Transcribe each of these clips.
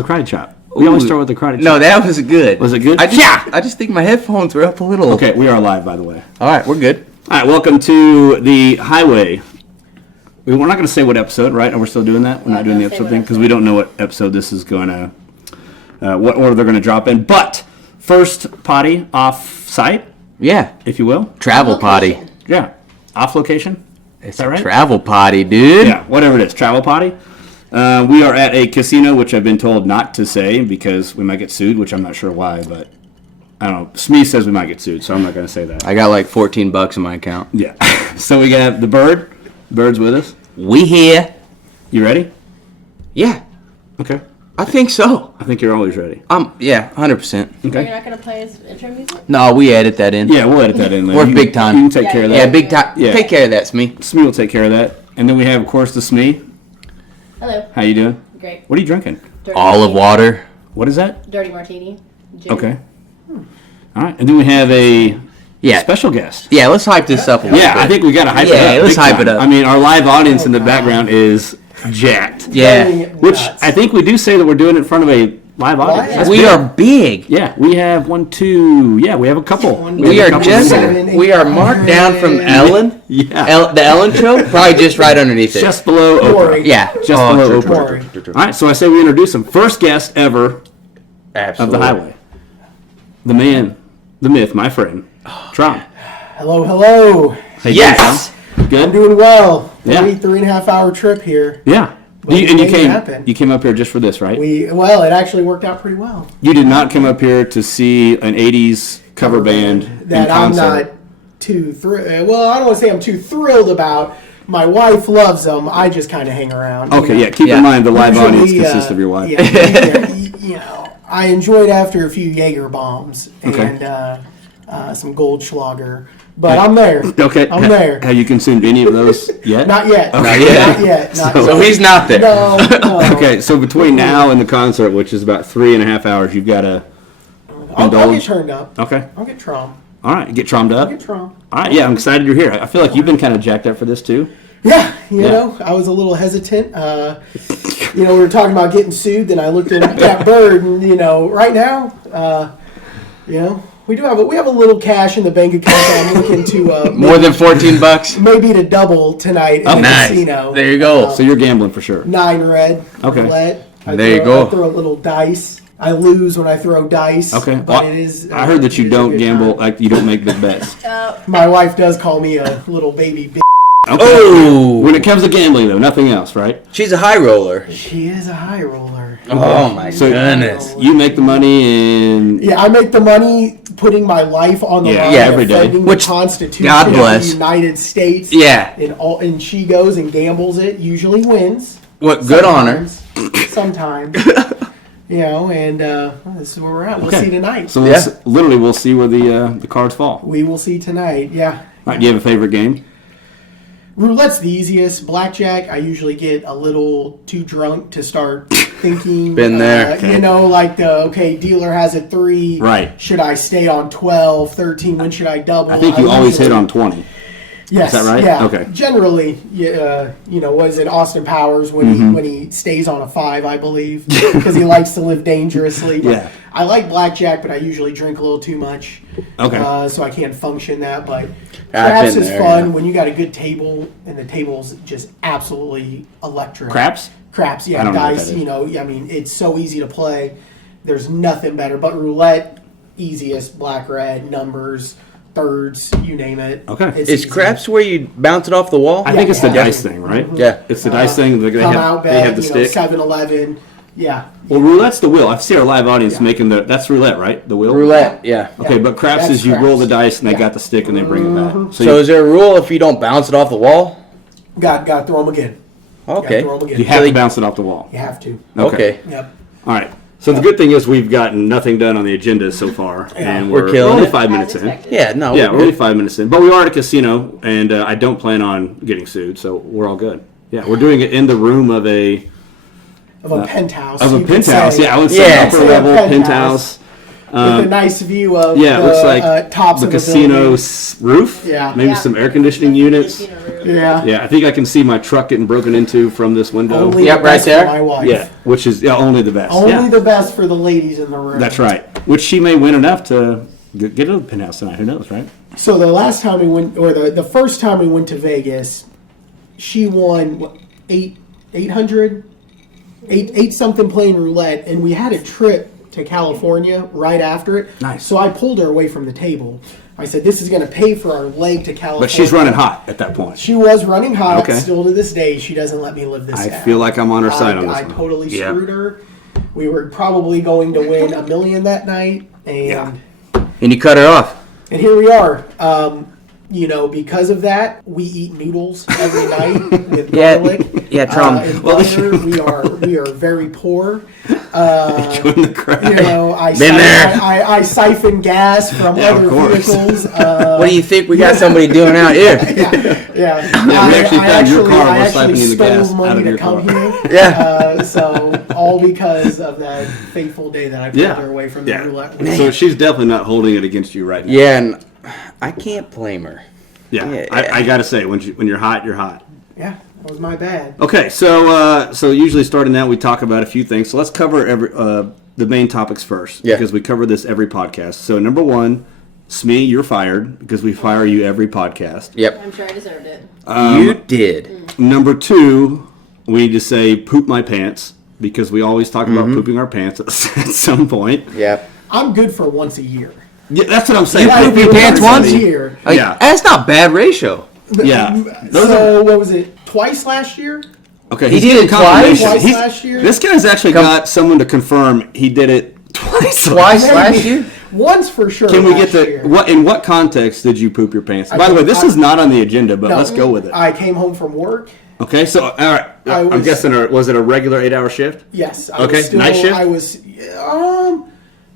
the karate chop? We always start with the karate chop. No, that was good. Was it good? I just think my headphones were up a little. Okay, we are live, by the way. All right, we're good. All right, welcome to the highway. We're not going to say what episode, right? And we're still doing that? We're not doing the episode thing because we don't know what episode this is going to, what order they're going to drop in. But first potty off site, Yeah. if you will. Travel potty. Yeah, off location. It's that right? Travel potty, dude. Yeah, whatever it is, travel potty. We are at a casino, which I've been told not to say because we might get sued, which I'm not sure why, but I don't know. Smee says we might get sued, so I'm not going to say that. I got like $14 in my account. Yeah. So we got the bird. Bird's with us. We here. You ready? Yeah, Okay. I think so. I think you're always ready. Yeah, 100%. Okay. You're not going to play his intro music? No, we edit that in. Yeah, we'll edit that in later. We're You- big time. You can take care of that. Yeah, big time. Yeah. Take care of that, Smee. Smee will take care of that. And then we have, of course, the Smee. Hello. How you doing? Great. What are you drinking? Dirty Olive martini. water. What is that? Dirty martini. Gin. Okay. All right. And then we have a Yeah. special guest. Yeah, let's hype this up a little Yeah, bit. I think we got to hype it Yeah, up. let's big hype time. it up. I mean, our live audience in the background is jacked. Yeah. Which I think we do say that we're doing it in front of a live audience. That's We big. are big. Yeah, we have one, two. Yeah, we have a couple. We have a are couple just, there. we are marked down from Ellen. Yeah. The Ellen show, probably just right underneath it. Just below Oprah. Yeah. Just Oh, below true, Oprah. true, true. All right, so I say we introduce him. First guest ever Absolutely. of the highway. The man, the myth, my friend, TROM. Hello, hello. How you Yes. doing, Tom? I'm Good? doing well. Yeah. 3.5 hour trip here. Yeah. But You, we and you made it came. happen. You came up here just for this, right? It actually worked out pretty well. You did not come up here to see an '80s cover band That in I'm concert. not too thrilled. Well, I don't want to say I'm too thrilled about. My wife loves them. I just kind of hang around. Okay, you know. yeah. Keep Yeah. in mind the live Usually, audience consists of your wife. Yeah, you know, I enjoyed after a few Jaeger bombs Okay. and some Goldschlager. But I'm there. Okay. I'm there. Have you consumed any of those yet? Not yet. Okay. Not yet. Not yet. Not So yet. he's not there. No. Okay, so between now and the concert, which is about 3.5 hours, you've got to I'll get indulge. turned up. Okay. I'll get Trump. All right. Get trommed up. I'll get Trump. All right. Yeah, I'm excited you're here. I feel like you've been kind of jacked up for this too. Yeah, you Yeah. know, I was a little hesitant. We were talking about getting sued, then I looked at that bird, and right now, we have a little cash in the bank account that I'm looking to More than $14. maybe to double tonight in the Nice. casino. There you go. So you're gambling for sure. 9 red. Okay. roulette. There you go. I throw a little dice. I lose when I throw dice. Okay. but Well, it is. I heard that you it is a don't good gamble, time. like you don't make big bets. My wife does call me a little baby bitch. Okay. Oh. When it comes to gambling, though, nothing else, right? She's a high roller. She is a high roller. Oh, my So goodness. you make the money and Yeah, I make the money putting my life on the Yeah, line. yeah, every day. defending Which- the Constitution God of bless. the United States. Yeah. And she goes and gambles it. Usually wins. What good on her. Sometimes. And this is where we're at. We'll Okay. see tonight. so Yeah. literally we'll see where the cards fall. We will see tonight. Yeah. All right, do you have a favorite game? Roulette's the easiest. Blackjack, I usually get a little too drunk to start thinking. Been there. Dealer has a 3. Right. Should I stay on 12, 13? When should I double? I think you always hit usually- on 20. Yes. Is that right? Yeah. Okay. Generally, what is it? Austin Powers when he stays on a 5, I believe, because he likes to live dangerously. But Yeah. I like blackjack, but I usually drink a little too much. Okay. So I can't function that. But I've craps been is there, fun yeah. when you got a good table and the table's just absolutely electric. Craps? Craps, I yeah, don't know what dice. that is. It's so easy to play. There's nothing better. But roulette, easiest. Black, red, numbers, thirds, you name it. Okay. It's Is easy. craps where you bounce it off the wall? I think it's the yeah. dice thing, right? Yeah. It's the dice thing. They Come have, out they bet, have the stick. 7-Eleven. Yeah. Well, roulette's the wheel. I see our live audience Yeah. making that's roulette, right? The wheel. Roulette, yeah. Okay, but craps That's is you roll the craps. dice and they Yeah. got the stick and they bring it back. So is there a rule if you don't bounce it off the wall? Got to throw them again. Okay. Gotta throw 'em again. you have to bounce it off the wall. You have to. Okay. Yep. All right. So the good thing is we've gotten nothing done on the agenda so far, and We're killing only it. 5 As minutes in. expected. Yeah, no. Yeah, we're we're only good. 5 minutes in, but we are at a casino, and I don't plan on getting sued, so we're all good. Yeah, we're doing it in the room of a Of a penthouse. of a you could penthouse. say. Yeah, I would say Yeah. upper Say a level penthouse. penthouse. with a nice view of Yeah, it the looks like tops the of the casino building. roof. Yeah. Maybe some air conditioning units. Yeah. Yeah, I think I can see my truck getting broken into from this window. Only Yep, the right best there. for my wife. Yeah, which is only the best. Only yeah. the best for the ladies in the room. That's right. Which she may win enough to get a penthouse tonight. Who knows, right? So the last time we went, or the first time we went to Vegas, she won what, 800, eight something playing roulette, and we had a trip to California right after it. Nice. So I pulled her away from the table. I said, "This is going to pay for our leg to California." But she's running hot at that point. She was running hot. Okay. Still to this day, she doesn't let me live this I down. feel like I'm on her side on this I one. totally Yeah. screwed her. We were probably going to win $1 million that night, and Yeah. And you cut her off. and here we are. Because of that, we eat noodles every night with Yeah, garlic. yeah, TROM. And Well, butter. we are very poor. Doing the crack. I siphon gas from Yeah, of other course. vehicles. What do you think we got somebody doing out here? Yeah, we actually found your car I was actually siphoning the gas stole out money of to your come car. here. Yeah. So all because of that fateful day that I pulled her away from the roulette wheel. So she's definitely not holding it against you right now. Yeah, and I can't blame her. Yeah. Yeah. I got to say, when you're hot, you're hot. Yeah, that was my bad. Okay, so usually starting out, we talk about a few things. So let's cover the main topics first, Yeah. because we cover this every podcast. So number one, Smee, you're fired because we fire you every podcast. Yep. I'm sure I deserved it. You did. Number two, we need to say poop my pants because we always talk about pooping our pants at some point. Yep. I'm good for once a year. Yeah, that's what I'm saying. You poop your pants once? a year. Like, Yeah. That's not bad ratio. Yeah. So what was it? Twice last year? Okay, He he's did getting it twice? confirmation. Twice He's- last year? This guy's actually got someone to confirm he did it twice. Twice Maybe. last year? Once for sure. Can we get last the year. what? In what context did you poop your pants? By the way, this is not on the agenda, but No. let's go with it. I came home from work. Okay, so all right, I'm was- guessing was it a regular 8-hour shift? Yes. I Okay, was still, night shift? I was.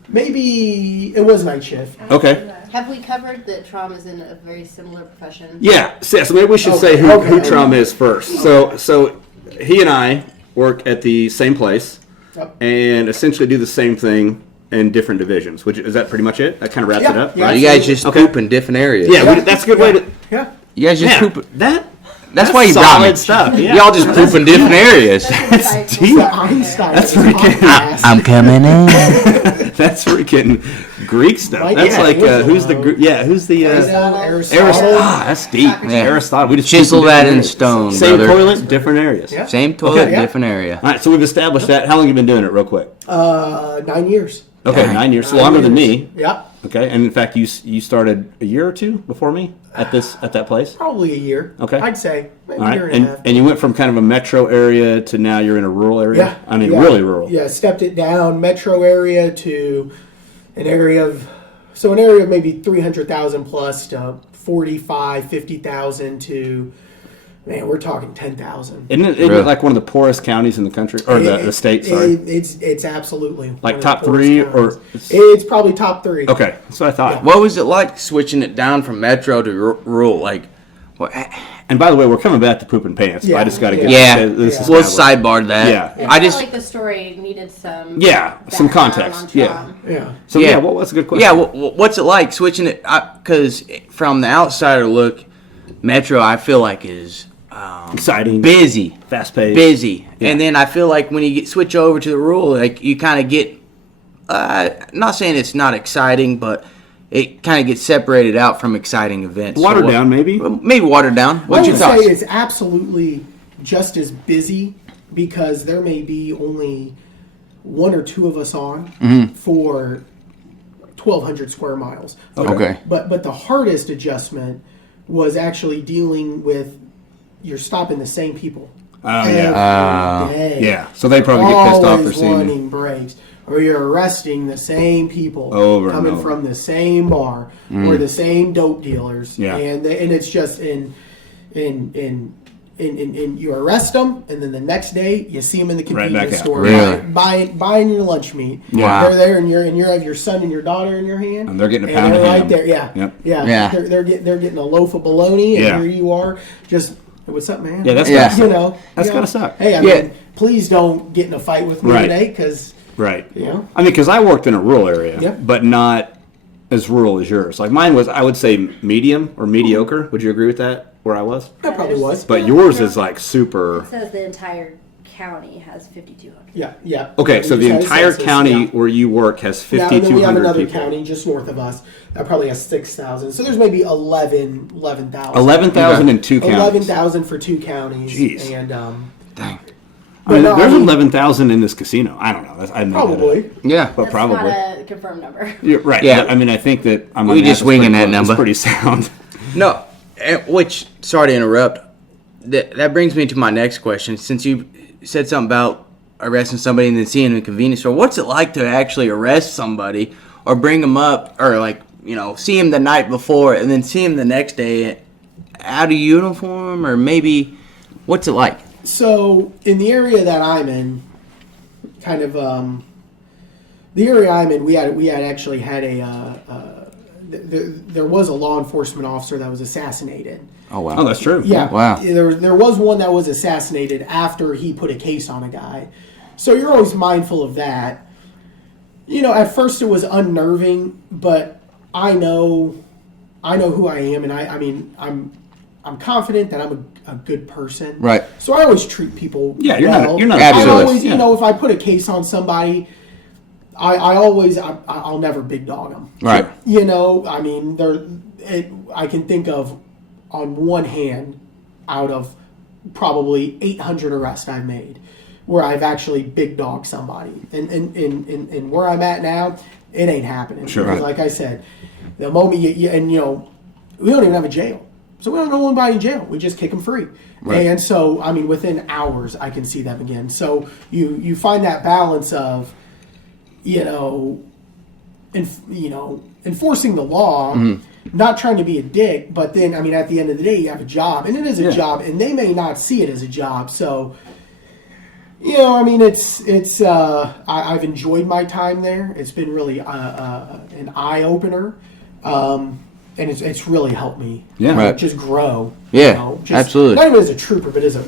Maybe it was night shift. Okay, Have we covered that TROM is in a very similar profession? yeah. So maybe we should say Okay, who okay. TROM is first. So he and I work at the same place Yep. and essentially do the same thing in different divisions. Which is that pretty much it? That kind of wraps it Yeah, up, yeah. right? You guys just Okay. poop in different areas. Yeah, that's a good way to. Yeah. You guys just Yeah, poop. that. That's why you brought solid me. stuff. Yeah. Y'all just poop in different areas. That's deep. The Einstein. That's of this freaking- podcast. I'm coming in. That's freaking Greek stuff. Like, That's yeah, like it was who's the a- Gre- yeah who's the Aristotle. Aristotle. Ah, that's deep. Yeah. Aristotle. We just Chisel poop that different in areas. stone, Same brother. toilet, different areas. Yeah. Same toilet, Okay. different area. All right, so we've established that. How long have you been doing it, real quick? 9 years. Okay, 9 years. So longer than me. Yep. Okay, and in fact, you started a year or two before me at that place. Probably a year. Okay. I'd say maybe All a right, year and a half. and you went from kind of a metro area to now you're in a rural area. Yeah. I mean, yeah. really rural. Yeah, stepped it down, metro area to an area of maybe 300,000 plus to 45, 50,000 to, man, we're talking 10,000. Isn't it Really? like one of the poorest counties in the country or the state? Sorry. It's absolutely one Like of top the poorest three counties. or- It's probably top 3. Okay, that's what I thought. What was it like switching it down from metro to rural? Like, what? And by the way, we're coming back to pooping pants. Yeah. I just got to get Yeah, this we'll established. sidebar that. Yeah. I felt just like the story needed some some background context. on Yeah. TROM. Yeah. So yeah, what was a good question? Yeah, what's it like switching it? Because from the outsider look, metro I feel like is Exciting, busy, fast paced, busy, Yeah. and then I feel like when you switch over to the rural, like you kind of get. Not saying it's not exciting, but it kind of gets separated out from exciting events. watered down, maybe. Maybe watered down. What's I your would say thoughts? it's absolutely just as busy because there may be only 1 or 2 of us on for 1,200 square miles. Okay. But the hardest adjustment was actually dealing with you're stopping the same people. Oh yeah, Every day. yeah. So they probably get pissed off for Always seeing you. wanting breaks, or you're arresting the same people Over and coming over. from the same bar or the same dope dealers. Yeah. and it's just in you arrest them, and then the next day you see them in the Right convenience back out. store Really? buying your lunch meat. Wow. They're there, and you have your son and your daughter in your hand, And they're getting a and pound they're of right ham. there. Yeah, Yep. Yeah. They're getting a loaf of bologna, and Yeah. here you are just. Hey, what's up, man? Yeah, that's Yeah. gotta You suck. know, That's you know, gotta suck. Hey, I Yeah. mean, please don't get in a fight with me Right. today because Right. You know? I mean, because I worked in a rural area, Yep. but not as rural as yours. Like mine was, I would say medium or mediocre. Would you agree with that? Where I was, That probably was. but yours is like super. It says the entire county has 5,200. Yeah. Okay, so the It entire says, county yeah. where you work has Yeah, and then we have 5,200 another people. county just north of us that probably has 6,000. So there's maybe 11,000. 11,000 in two counties. 11,000 for two counties. Jeez. And Dang. I mean, no, there's I mean- 11,000 in this casino. I don't know. That's, I made that up. probably. Yeah. But That's probably. not a confirmed number. You're right. Yeah. But, I mean, I think that I'm We just winging that number. It's pretty sound. No, which, sorry to interrupt. That brings me to my next question. Since you said something about arresting somebody and then seeing them in a convenience store, what's it like to actually arrest somebody or bring them up or, like, you know, see him the night before and then see him the next day out of uniform, or maybe what's it like? So in the area that I'm in, kind of the area I'm in, we had actually had there was a law enforcement officer that was assassinated. Oh wow. Oh, that's true. Yeah. Wow. There was one that was assassinated after he put a case on a guy. So you're always mindful of that. You know, at first it was unnerving, but I know who I am, and I mean, I'm confident that I'm a good person. Right. So I always treat people Yeah, you're well. not Absolutely. I always, Yeah. you know, if I put a case on somebody, I'll never big dog them. Right. You know, I mean, I can think of on one hand out of probably 800 arrests I've made where I've actually big dogged somebody. And where I'm at now, it ain't happening. Sure. Because like I said, the moment you know, we don't even have a jail. So we don't know anybody in jail. We just kick them free. Right. And so, I mean, within hours, I can see them again. So you find that balance of, enforcing the law, not trying to be a dick, but then, I mean, at the end of the day, you have a job, and it is a job, and they may not see it as a job. So, I mean, I've enjoyed my time there. It's been really an eye opener, and it's really helped me, Right. just grow. Yeah, absolutely. Not even as a trooper, but as a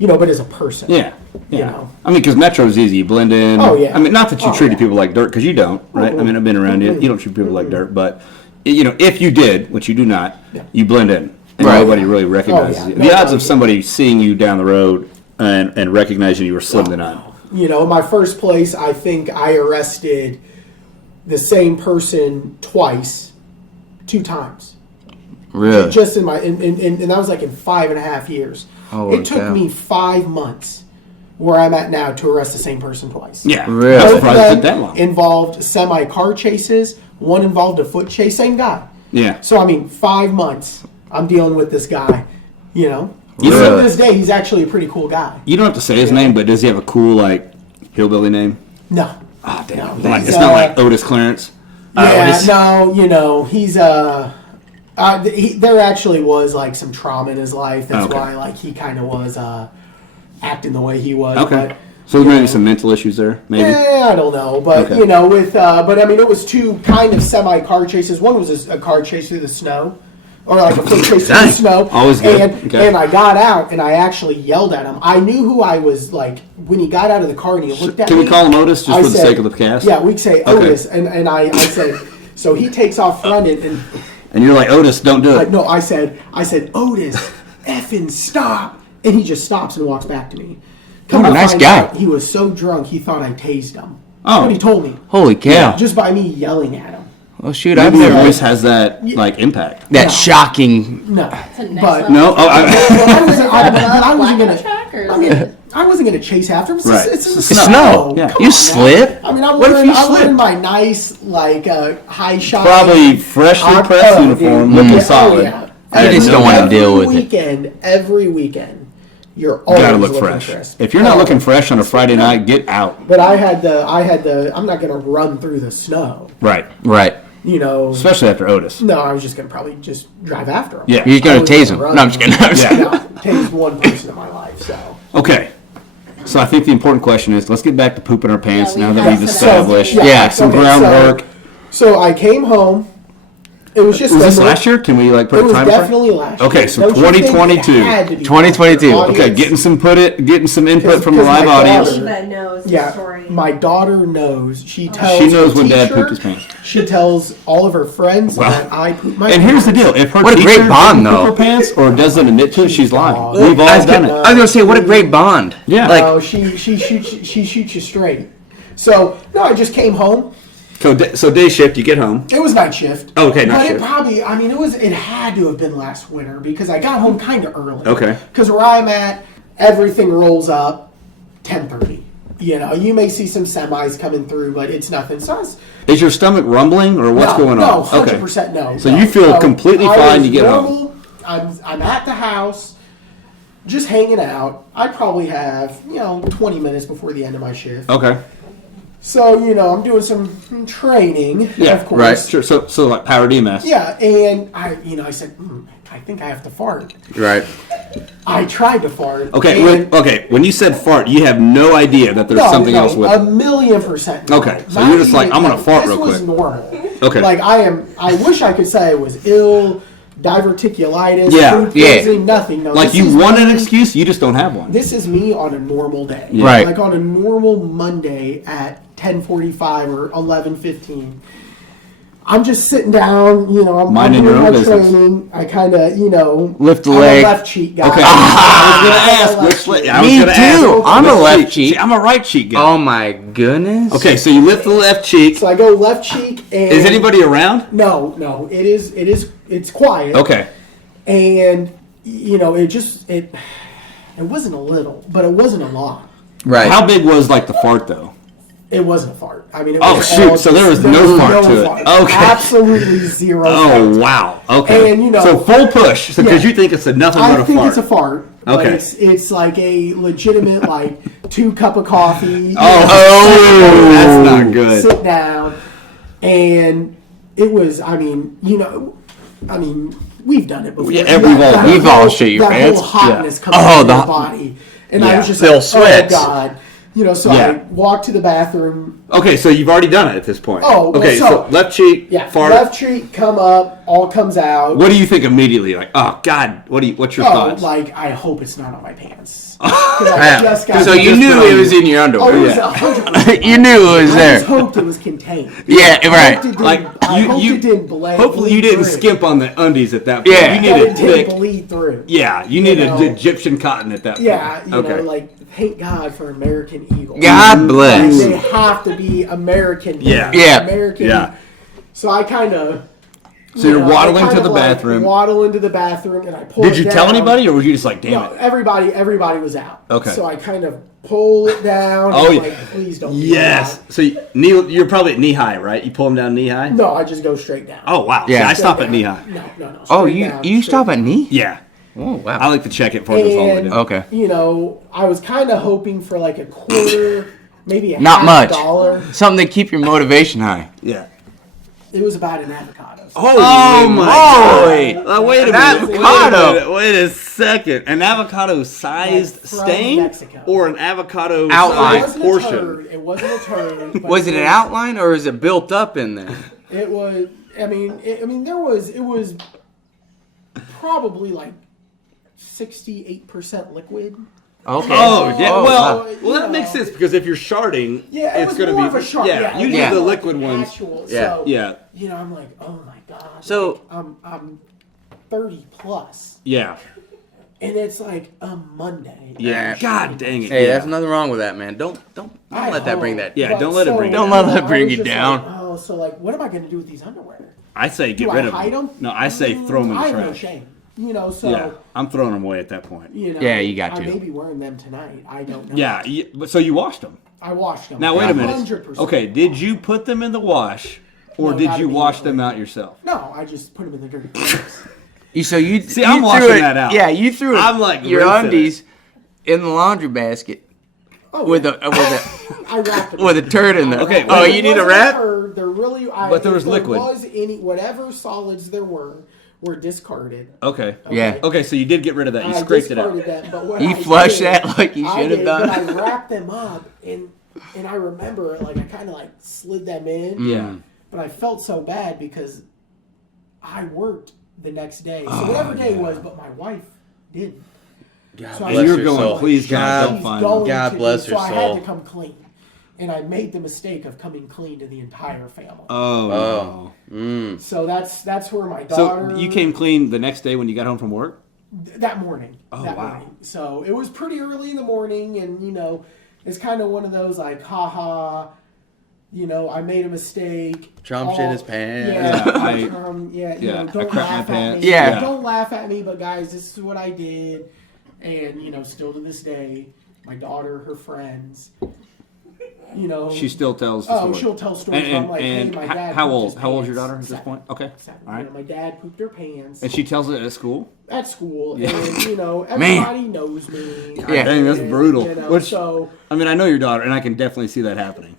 but as a person. Yeah. You know. I mean, because Metro's easy. You blend in. Oh, yeah. I mean, not that you Oh, treated yeah. people like dirt, because you don't, right? I mean, I've been around you. You don't treat people like dirt. But, if you did, which you do not, you blend in. And Right. nobody really recognizes Oh, yeah. you. The odds of somebody seeing you down the road and recognizing you are slim to none. My first place, I think I arrested the same person twice, 2 times. Really? Just in my, and that was like in 5.5 years. Holy It took cow. me 5 months where I'm at now to arrest the same person twice. Yeah. Really? I'm Both surprised it of took that them long. involved semi-car chases. One involved a foot chase. Same guy. Yeah. So, I mean, 5 months I'm dealing with this guy, You Still know- to this day, he's actually a pretty cool guy. You don't have to say his name, but does he have a cool, like, hillbilly name? No. Ah, damn. No, Like, he's, it's not like Otis Clarence. Yeah, no, he's there actually was like some trauma in his life. That's Okay. why like he kind of was acting the way he was. Okay. But, So there may be some mental issues there, maybe? I don't know, but Okay. but I mean, it was 2 kind of semi-car chases. One was a car chase through the snow, or like a foot chase through the Dang. snow. Always good. And, Okay. and I got out and I actually yelled at him. I knew who I was like when he got out of the car and he looked at Can me. we call him Otis just I for the said- sake of the cast? Yeah, we'd say Okay. Otis, and I said, so he takes off running and. And you're like, Otis, don't do it. No, I said, Otis, effing stop. And he just stops and walks back to me. Come What a to nice find guy. out, he was so drunk he thought I tased him. Oh. That's what he told me. Holy cow. Just by me yelling at him. Oh shoot, I've Maybe your never voice has that, like, impact. that No. shocking. No. It's a next But level. No? Oh, I wasn't, I Black wasn't on the gonna. track, or I is mean, it- I wasn't gonna chase after him. It's, Right. it's, It's it's snow. Yeah. Come You on, slip? man. I mean, I'm What if wearing, you I'm slip? wearing my nice, like, high shot. Probably freshly pressed uniform, looking solid. I just don't wanna deal with it. Every weekend, you're You always gotta look looking fresh. crisp. If you're not looking fresh on a Friday night, get out. But I had the. I'm not gonna run through the snow. Right. Right. Especially after Otis. No, I was just gonna probably just drive after him. Yeah. You're just gonna I was tase gonna him. run. No, I'm just kidding. I'm just Yeah. kidding. No, tased one person in my life. So. Okay. So I think the important question is, let's get back to pooping our pants Yeah, now we that have we've to- established Yeah, some okay, groundwork. So I came home, It was just Was this February. last year? Can we like put It a was time frame? definitely last year. Okay, so Don't you think it 2022. had to be 2022. last year? Okay, getting some input from the Because live my audience. daughter- Eva knows the Yeah, story. my daughter knows. She tells. She knows her when Dad teacher, pooped his pants. She tells all of her friends Well, that I poop my And pants. here's the deal: if her What a teacher great bond, didn't poop though. her pants or doesn't admit to it, she's lying. Oh, We've all done it. I was gonna say, what a great bond. Yeah. Like, No, she shoots you straight. So no, I just came home. So day shift, you get home. It was night shift. Oh, okay, night but shift. it probably, I mean, it had to have been last winter because I got home kind of early. Okay. Because where I'm at, everything rolls up 10:30. You know, you may see some semis coming through, but it's nothing. So Is your stomach rumbling or what's going on? No, 100% no. So no. you feel completely I fine. was You get normal. home. I'm at the house, just hanging out. I probably have 20 minutes before the end of my shift. Okay. So I'm doing some training. Yeah. of course. Right. Sure. So like power DMS. Yeah, and I said, I think I have to fart. right. I tried to fart. Okay. and When you said fart, you have no idea that there's something else with it. 1,000,000%. no. Okay, so Not you're just like, even- I'm gonna fart this real was quick. normal. Okay. Like I wish I could say I was ill, diverticulitis, Yeah. food Yeah. poisoning, nothing. No, Like this you is want an me- excuse, you just don't have one. This is me on a normal day. Yeah. Right. Like on a normal Monday at 10:45 or 11:15. I'm just sitting down, I'm Minding doing your my own business. training. I kind of, Lift the I'm leg. a left cheek guy. Okay. I'm a ask left which cheek. leg. I was Me gonna ask too. I'm a which left cheek. See, I'm a right cheek guy. Oh my goodness. Okay, so you lift the left cheek. So I go left cheek and Is anybody around? No, it's quiet. Okay. And it wasn't a little, but it wasn't a lot. Right. How big was like the fart though? It wasn't a fart. I mean, it Oh, was shoot, so there was no fart to it. Okay. Absolutely zero. Oh fart. wow. Okay. And, so full push. So because Yeah. you think it's a nothing I but a think fart. it's a fart. But Okay. it's like a legitimate 2 cup of coffee. Oh, that's not good. Sit down, and it was. We've done it before. Yeah, we've all shit your that pants. whole hotness Yeah. comes Oh, out the of your body, and I Yeah. was just They'll like, sweat. oh God. So Yeah. I walked to the bathroom. Okay, so you've already done it at this point. Oh, well, okay. So left cheek, Yeah, fart. left cheek come up, all comes out. What do you think immediately? Like, oh God, what's your thoughts? I hope it's not on my pants. 'Cause I just got So you just knew put it on- was in your Oh, underwear. it was Yeah. 100%. You knew it was I there. just hoped it was contained. Yeah, I right. hoped it didn't- Like I hoped you it didn't bleed. hopefully you bleed didn't through. skimp on the undies at that point. Yeah. You That needed it didn't thick. bleed through. Yeah, you needed know. Egyptian cotton at that point. Yeah, Okay. thank God for American Eagle. God bless. They have to be American. Yeah. Yeah. American. Yeah. So I kind of. So you're waddling to the bathroom. Waddle into the bathroom, and I pull. Did it you down. tell anybody, or were you just like, damn No, it? everybody was out. Okay. So I kind of pull it down. Oh, and yeah. like, please don't. be Yes. loud. So you're probably at knee high, right? You pull them down knee high. No, I just go straight down. Oh wow. Yeah. See, I Straight stop at down. knee high. No. Oh, straight you down, you straight stop down. at knee? Yeah. Oh wow. I like to check it before it goes all the way And, down. Okay. I was kind of hoping for like a quarter, maybe a Not half much. dollar. Something to keep your motivation high. Yeah. It was about an avocado. Oh my moly. God. Wait a An minute. avocado. Wait a second. An avocado-sized Like from stain, Mexico. or an avocado Outline. sized portion? It wasn't a turd. But Was it an outline or is it built up in there? It was. It was probably like 68% liquid. Okay. Oh yeah. Oh, well, wow. well, that makes sense because if you're sharding, Yeah, it it's was going to more be of a shark. Yeah. Yeah, Usually Yeah. the like liquid an ones. actual, Yeah. So, Yeah. I'm like, oh my God. So- like, I'm 30 plus, Yeah. and it's like a Monday. Yeah. God dang it. Hey, yeah. there's nothing wrong with that, man. Don't I let that bring hope. that. Yeah, But don't let it bring Don't it let down. it bring I was you just down. Like, oh, so like, what am I going to do with these underwear? I say get Do rid I of hide them. them? No, I say throw them in the I have no trash. shame. So Yeah, I'm throwing them away at that point. Yeah, you got I to. may be wearing them tonight. I don't know. Yeah, but so you washed them. I washed them. Now wait a minute. 100%. Okay, did you put them in the wash, or No, did not you wash immediately. them out yourself? No, I just put them in the dirty clothes. You See, I'm threw washing it, that out. Yeah, you threw it. I'm like your rinsing undies in the laundry basket Oh, with yeah. I wrapped them. with a turd in there. Okay, Oh, wait. you need a Wasn't wrap? turd, There really, But there was if liquid. was any whatever solids there were discarded. Okay. Yeah. Okay, so you did get rid of that. You I scraped it out. discarded them, but what You I flushed did- that like you I should have did, done. But I wrapped them up, and I remember like I kind of like slid them in. Yeah. But I felt so bad because I worked the next day. So whatever day it was, but my wife didn't. God So bless And you're her going, soul. please God, God, don't She's find going me. God to- bless her So I had soul. to come clean. And I made the mistake of coming clean to the entire family. Oh. So that's where my So daughter... you came clean the next day when you got home from work? That morning. Oh, that wow. morning. So it was pretty early in the morning, and, it's kind of one of those, like, haha, I made a mistake. Trump shit his pants. Yeah, I don't crap my laugh at pants. me. Yeah. Don't laugh at me, but guys, this is what I did. And, still to this day, my daughter, her friends, She still tells the story. she'll tell stories. And, I'm like, hey, and my how dad how pooped old? his How old's your pants. daughter at this 7. point? Okay. 7. All right. My dad pooped their pants. And she tells it at school? At school, Yeah. and everybody knows me. Yeah. Dang, that's And, brutal. Which, so I mean, I know your daughter, and I can definitely see that happening.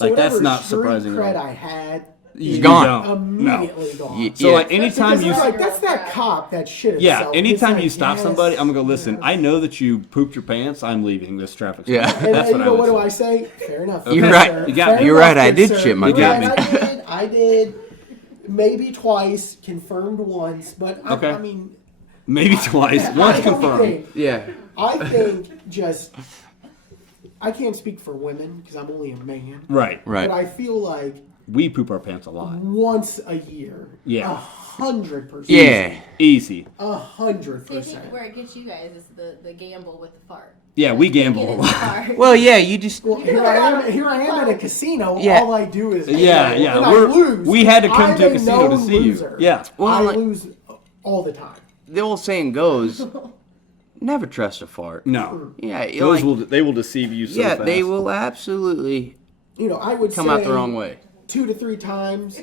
Like, that's whatever not street surprising at cred all. I had, You Gone. don't. No. immediately gone. Ye- So, Yeah. like, anytime Because you... it's like that's that cop that shit. Yeah, itself. anytime It's you like, stop yes, somebody, I'm going to go, listen, yes. I know that you pooped your pants. I'm leaving this traffic stop. Yeah. And, That's and what I what would do say. I say? Fair enough. You're Fair, right. sir. You got Fair me. You're enough, right, I good did sir. shit my You're pants. right, I did. Maybe twice, confirmed once, but Okay. I mean, Maybe twice. Once I don't confirmed. think- Yeah. I think just I can't speak for women because I'm only a man. Right. Right. But I feel like We poop our pants a lot. once a year, Yeah. 100%. Yeah. Easy. 100%. See, I think where it gets you guys is the gamble with the fart. Yeah, we gamble Get a in the lot. fart. Well, yeah, you just. Well, here I am at a casino. Yeah. All I do is Yeah, gamble, yeah. and I lose. We had to come I'm to a casino to see loser. you. Yeah. Well, I like- lose all the time. The old saying goes, never trust a fart. No. Yeah. Those they will deceive you so yeah, fast. they will absolutely I would come say out the wrong way. 2 to 3 times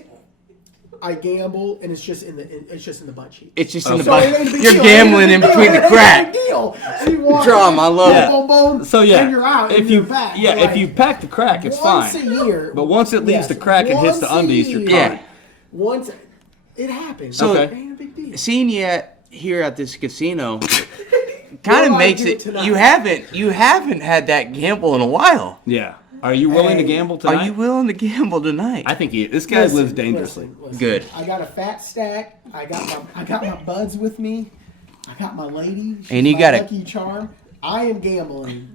I gamble, and it's just in the butt cheek. It's just in the So it butt. ain't a big You're deal. gambling in It ain't a between the big deal. crack. It ain't a big deal. So you walk Drum, in, I love it. boom, boom, So yeah, and you're out. if and you you're back. yeah, But, if you pack the crack, it's once fine. a year, But once it leaves yes, the crack and hits the once a undies, you're year. caught. Yeah. Once it happens. So- it ain't a big deal. Seeing you here at this casino What kind do of I makes do it. tonight? You haven't had that gamble in a while. Yeah. Are you willing to Hey, gamble tonight? Are you willing to gamble tonight? I think this guy lives dangerously. Listen. Good. I got a fat stack. I got my buds with me. I got my lady. She's And you my got a- lucky charm. I am gambling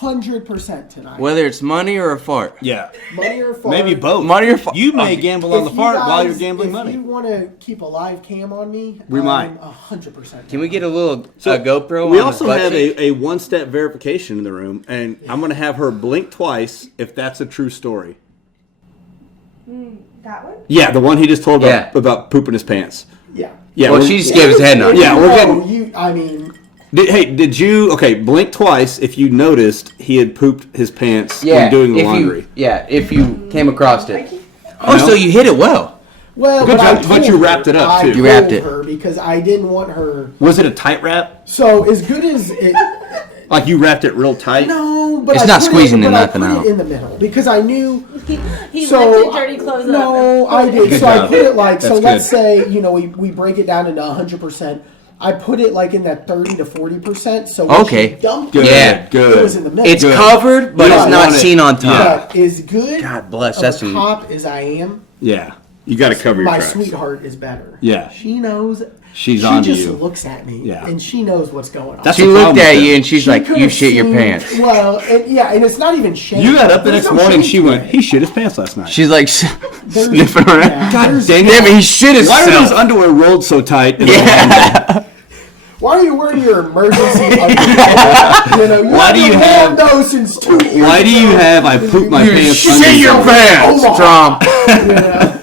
100% tonight. Whether it's money or a fart. Yeah. Money or fart. Maybe both. Money or fart. You may Okay. gamble on If the you fart while guys- you're gambling if money. you want to keep a live cam on me, We might. 100%. Can we get a little GoPro? We on also the butt have cheek? a one-step verification in the room, and I'm going to have her blink twice if that's a true story. That one? Yeah, the one he just told Yeah. about pooping his pants. Yeah. Yeah. Well, we're- she just gave his head nod. Yeah, we're No, getting- Did you? Okay, blink twice if you noticed he had pooped his pants when doing the if laundry. if you came across it. Oh, No? so you hit it well. Well, Good but I job, but told you her. wrapped it up, I too. You wrapped told it. her because I didn't want her. Was it a tight wrap? So as good as it. Like you wrapped it real tight? No, but It's I not put squeezing it, in but I nothing put out. it in the middle because I knew. He So lifted dirty clothes up. no, I did. Good So I job. put it like so. That's Let's good. say we break it down into 100%. I put it like in that 30 to 40%. So when Okay. she dumped Good. it, Yeah. Good. it was in the middle. It's Good. covered, but Yeah, it's I not want it. seen on top. But as good God bless, of that's a some- cop as I am, Yeah. You got to cover your my tracks. sweetheart is better. Yeah. She knows. She's she onto just you. looks at me, Yeah. and she knows what's going on. That's She the looked problem at with you it. and she's She like, could've "You shit your seen- pants." Well, and it's not even shame. You got up the There's next no morning. shame She to went. it. He shit his pants last night. She's like There's- sniffing around. yeah, God there's- dang Damn it! it, he shit himself. Why are those underwear rolled so tight? In the laundry? Yeah. Why are you wearing your emergency underwear? Why do you haven't have- worn those since 2 years Why do you ago. have I poop my You pants? shit under your the- pants, Omaha. Trump. Yeah.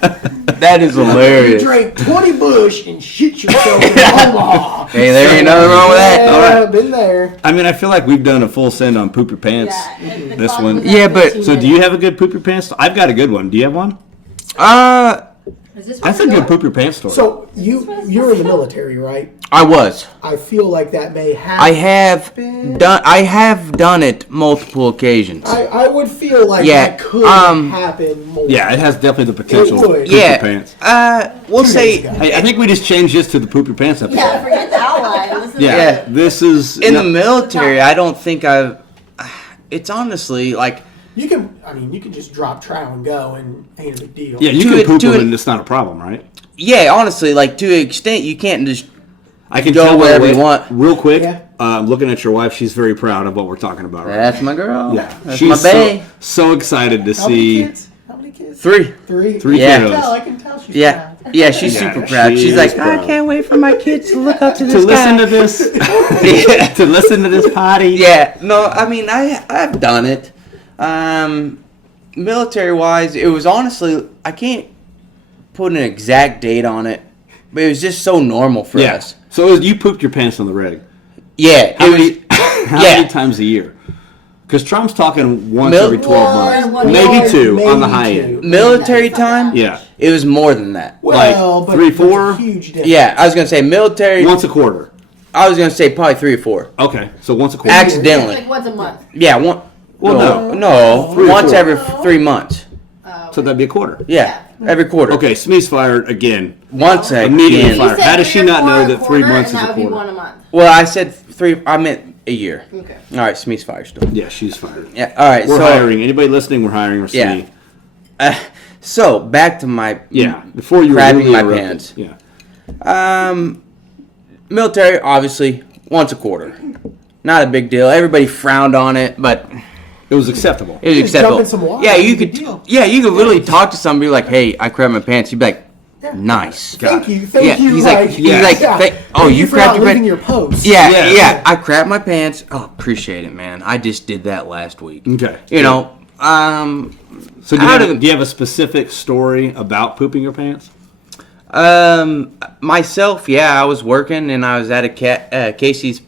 That is You hilarious. drank 20 Bush and shit yourself in Omaha. Hey, there ain't nothing wrong with that. Yeah, All right. been there. I mean, I feel like we've done a full send on poop your pants. Yeah, and the This clock one. was at Yeah, but- 15 So, do you minutes. have a good poop your pants? I've got a good one. Do you have one? Is this That's a one or good not? poop your pants story. So you're in the military, right? I was. I feel like that may happen. I have done it multiple occasions. I would feel like Yeah, that could happen more. yeah, it has definitely the potential It to would. poop your Yeah. pants. We'll 2 days say ago. Hey, I think we just changed this to the poop your pants episode. Yeah, forget the outline. Listen Yeah, to Yeah. this is in the no- military, I don't think I've. It's honestly like You can just drop trowel and go, and ain't a big deal. Yeah, you To can it- poop to them it- and it's not a problem, right? Yeah, honestly, like to an extent, you can't just I can go tell wherever by the you way, want. Real quick, Yeah. looking at your wife, she's very proud of what we're talking about. Right? That's my girl. Yeah, That's she's my bae. so excited to How many see. kids? How many kids? 3. Three. Yeah. I can tell she's Yeah, proud. yeah, she's Yeah, super proud. she She's is like, proud. I can't wait for my kids to look up to this To listen guy. to this, to listen to this potty. Yeah, no, I mean, I've done it. Military wise, it was honestly, I can't put an exact date on it, but it was just so normal for Yeah. us. So you pooped your pants on the rig. Yeah, How it many? was. How yeah. many times a year? Because Trum's talking once Mil- every 12 months, One, maybe one, 2 on the maybe high 2. end. Military time, Yeah, it was more than that. Well, Like but 3, there's a 4? huge difference. Yeah, I was gonna say military. once a quarter. I was gonna say probably 3 or 4. Okay, so once a quarter. Accidentally. Like once a month. Yeah, one. Well, no, 3 or once 4. every 3 months. So that'd be a quarter. Yeah, every quarter. Okay, Smee's fired again. Once Immediately again. fired. How does she not know that 3 months is and a that would be quarter? one a month. Well, I said 3. I meant a year. Okay. All right, Smee's fire still. Yeah, she's fired. Yeah. All right. We're so, hiring. Anybody listening, we're hiring Smee. Yeah. So back to my Yeah, before you were crapping really my interrupted. pants. Yeah. Military, obviously, once a quarter. Not a big deal. Everybody frowned on it, but It was acceptable. it was Just jump acceptable. in some water, Yeah, you no big could. deal. Yeah, you could literally talk to somebody like, "Hey, I crapped my pants." You'd be like, "Nice." Thank you. Thank Yeah, you. he's like- he's like, yeah. oh, Thank you for crapped not your leaving pants? your post. Yeah, Yeah. yeah. I crapped my pants. Oh, appreciate it, man. I just did that last week. Okay. You know, So do you, out have, of the- do you have a specific story about pooping your pants? myself, yeah, I was working and I was at a Casey's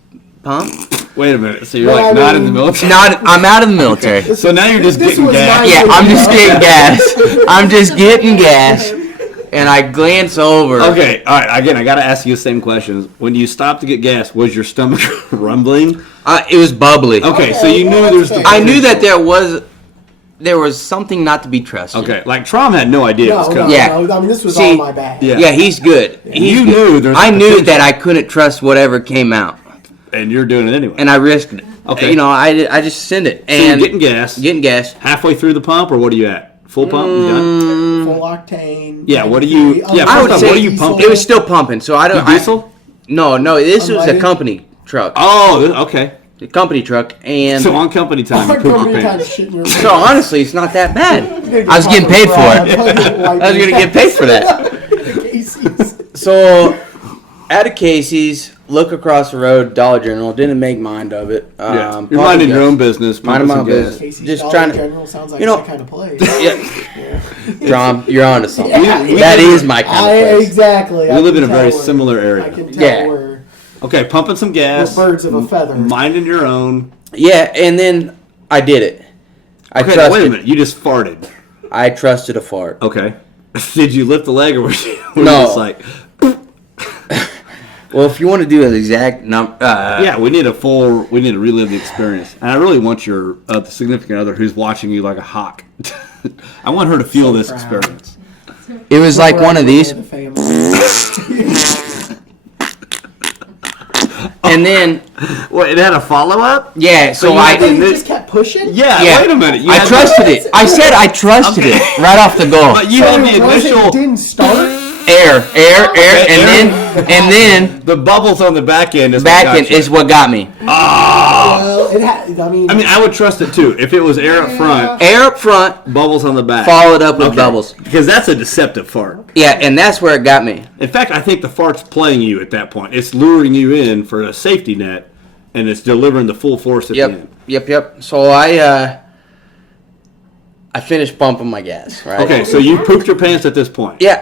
pump. Wait a minute. So you're Well, like I not in mean- the military? I'm out of the military. So now you're just This getting was gas. my- Yeah, I'm just getting gas. I'm just getting gas. And I glance over. Okay, all right. Again, I got to ask you the same questions. When you stopped to get gas, was your stomach rumbling? It was bubbly. Okay, so you knew well, there's that's the. fair. I knew that there was something not to be trusted. Okay, like TROM had no idea it was No, coming. no, Yeah. no. I mean, this was See, all my bad. Yeah. Yeah, he's good. You knew there's I knew potential. that I couldn't trust whatever came out, And you're doing it anyway. and I risked it. Okay. You know, I just sent it. So you're And getting gas. Getting gas. Halfway through the pump, or what are you at? Full pump? You done? Full octane. Yeah, what do you- yeah, I first would off, say what are you pumping? it was still pumping, so I don't. Diesel? No, this was a Unleaded? company truck. Oh, okay. The company truck, and So on company time, you Like, poop how your many times pants. shit in your so honestly, it's not that bad. You're I was getting paid for it. I I was gonna get paid for that. Casey's. So, at a Casey's, look across the road, Dollar General. Didn't make mind of it. Yeah. You're pumping minding your gas. own business. Minding my pumping own some gas. business. Casey's Just Dollar trying to- General sounds like you know- that kind of place. Yeah. Drum, you're on to something. Yeah. That is my kind of place. Exactly. We live in a very similar I area. can tell Yeah. we're Okay, pumping some gas. birds of a feather. Minding your own. Yeah, and then I did it. I Okay, trusted. wait a minute. You just farted. I trusted a fart. Okay. Did you lift the leg, or was you No. just like? Well, if you want to do an exact number, Yeah, we need to relive the experience. And I really want your significant other who's watching you like a hawk. I want her to feel So this proud. experience. it was like one of these, The family. and then Wait, it had a follow up? yeah. So you I had And to- you just kept pushing? Yeah, Yeah. wait a minute. You I had trusted it. I said I trusted Okay. it right off the go. But you So had it the wasn't- initial. It didn't start? Air, and then The bubbles on the back end is what back got end you. is what got me. Well, it had, I mean, I would trust it too. If it was air up front, Air up front, bubbles on the back. followed up with Okay. bubbles. Because that's a deceptive fart. Yeah, and that's where it got me. In fact, I think the fart's playing you at that point. It's luring you in for a safety net, and it's delivering the full force at the end. Yep. So I finished pumping my gas. Right. Okay, so you pooped your pants at this point. Yeah,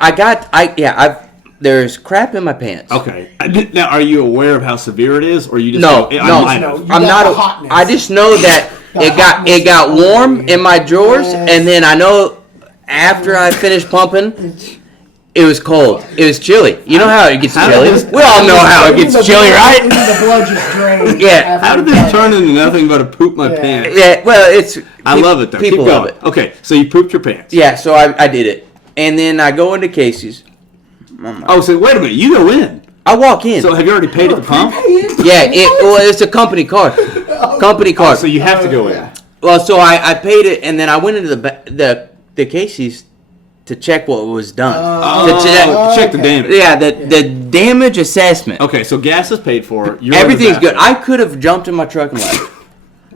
there's crap in my pants. Okay. Now, are you aware of how severe it is, or you just No, go, I no, might no. have. You I'm got not. the hotness. I just know that The it hotness got of warm it. in my drawers, Yes. and then I know after I finished pumping, it was cold. It was chilly. You know how it gets How chilly. did this- We all know how it gets The chilly, blood- right? The blood just drained. Yeah. after How did you this done turn into nothing but a poop my Yeah. pants? Yeah. Well, it's. I love it though. People Keep love going. it. Okay, so you pooped your pants. Yeah. So I did it, and then I go into Casey's. Oh, so wait a minute. You go in. I walk in. So have you already paid at the pump? Yeah. It's a company card. Company card. So you have to go in. Yeah. Well, so I paid it, and then I went into the Casey's to check what was done. Check the damage. Yeah, the damage assessment. Okay, so gas is paid for. Everything's good. I could have jumped in my truck and left.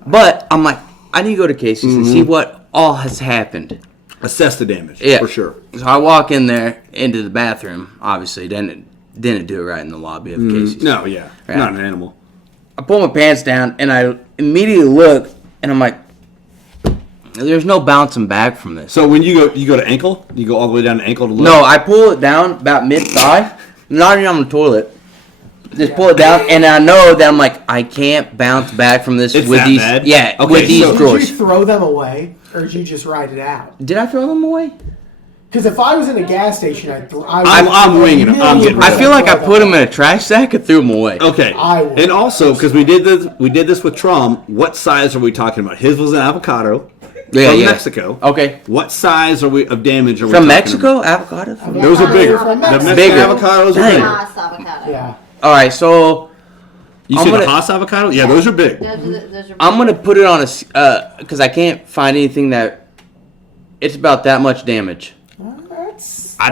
But I'm like, I need to go to Casey's and see what all has happened. Assess the damage, for sure. So I walk in there into the bathroom. Obviously, didn't do it right in the lobby of Casey's. No, yeah. Not an animal. I pull my pants down and I immediately look and I'm like, there's no bouncing back from this. So when you go to ankle? You go all the way down to ankle to look? No, I pull it down about mid-thigh, not even on the toilet. Just pull it down, and I know that I'm like, I can't bounce back from this It's with that these. bad? Yeah, Okay, with these so- Did drawers. you throw them away, or did you just ride it out? Did I throw them away? Because if I was in a gas station, I'm winging it. I'm getting rid I of feel like I put them in a trash sack and threw them away. Okay. I would. And also, because we did this with TROM, what size are we talking about? His was an avocado from Mexico. Okay. What size of damage are we From talking Mexico, avocado. about? Those are bigger. From The Mexico. Mexican Bigger. avocados are bigger. Haas avocado. Yeah. All right, so You I'm see the gonna- Haas avocado? Yeah, those are big. Those are I'm gonna put it on a because I can't find anything that it's about that much damage.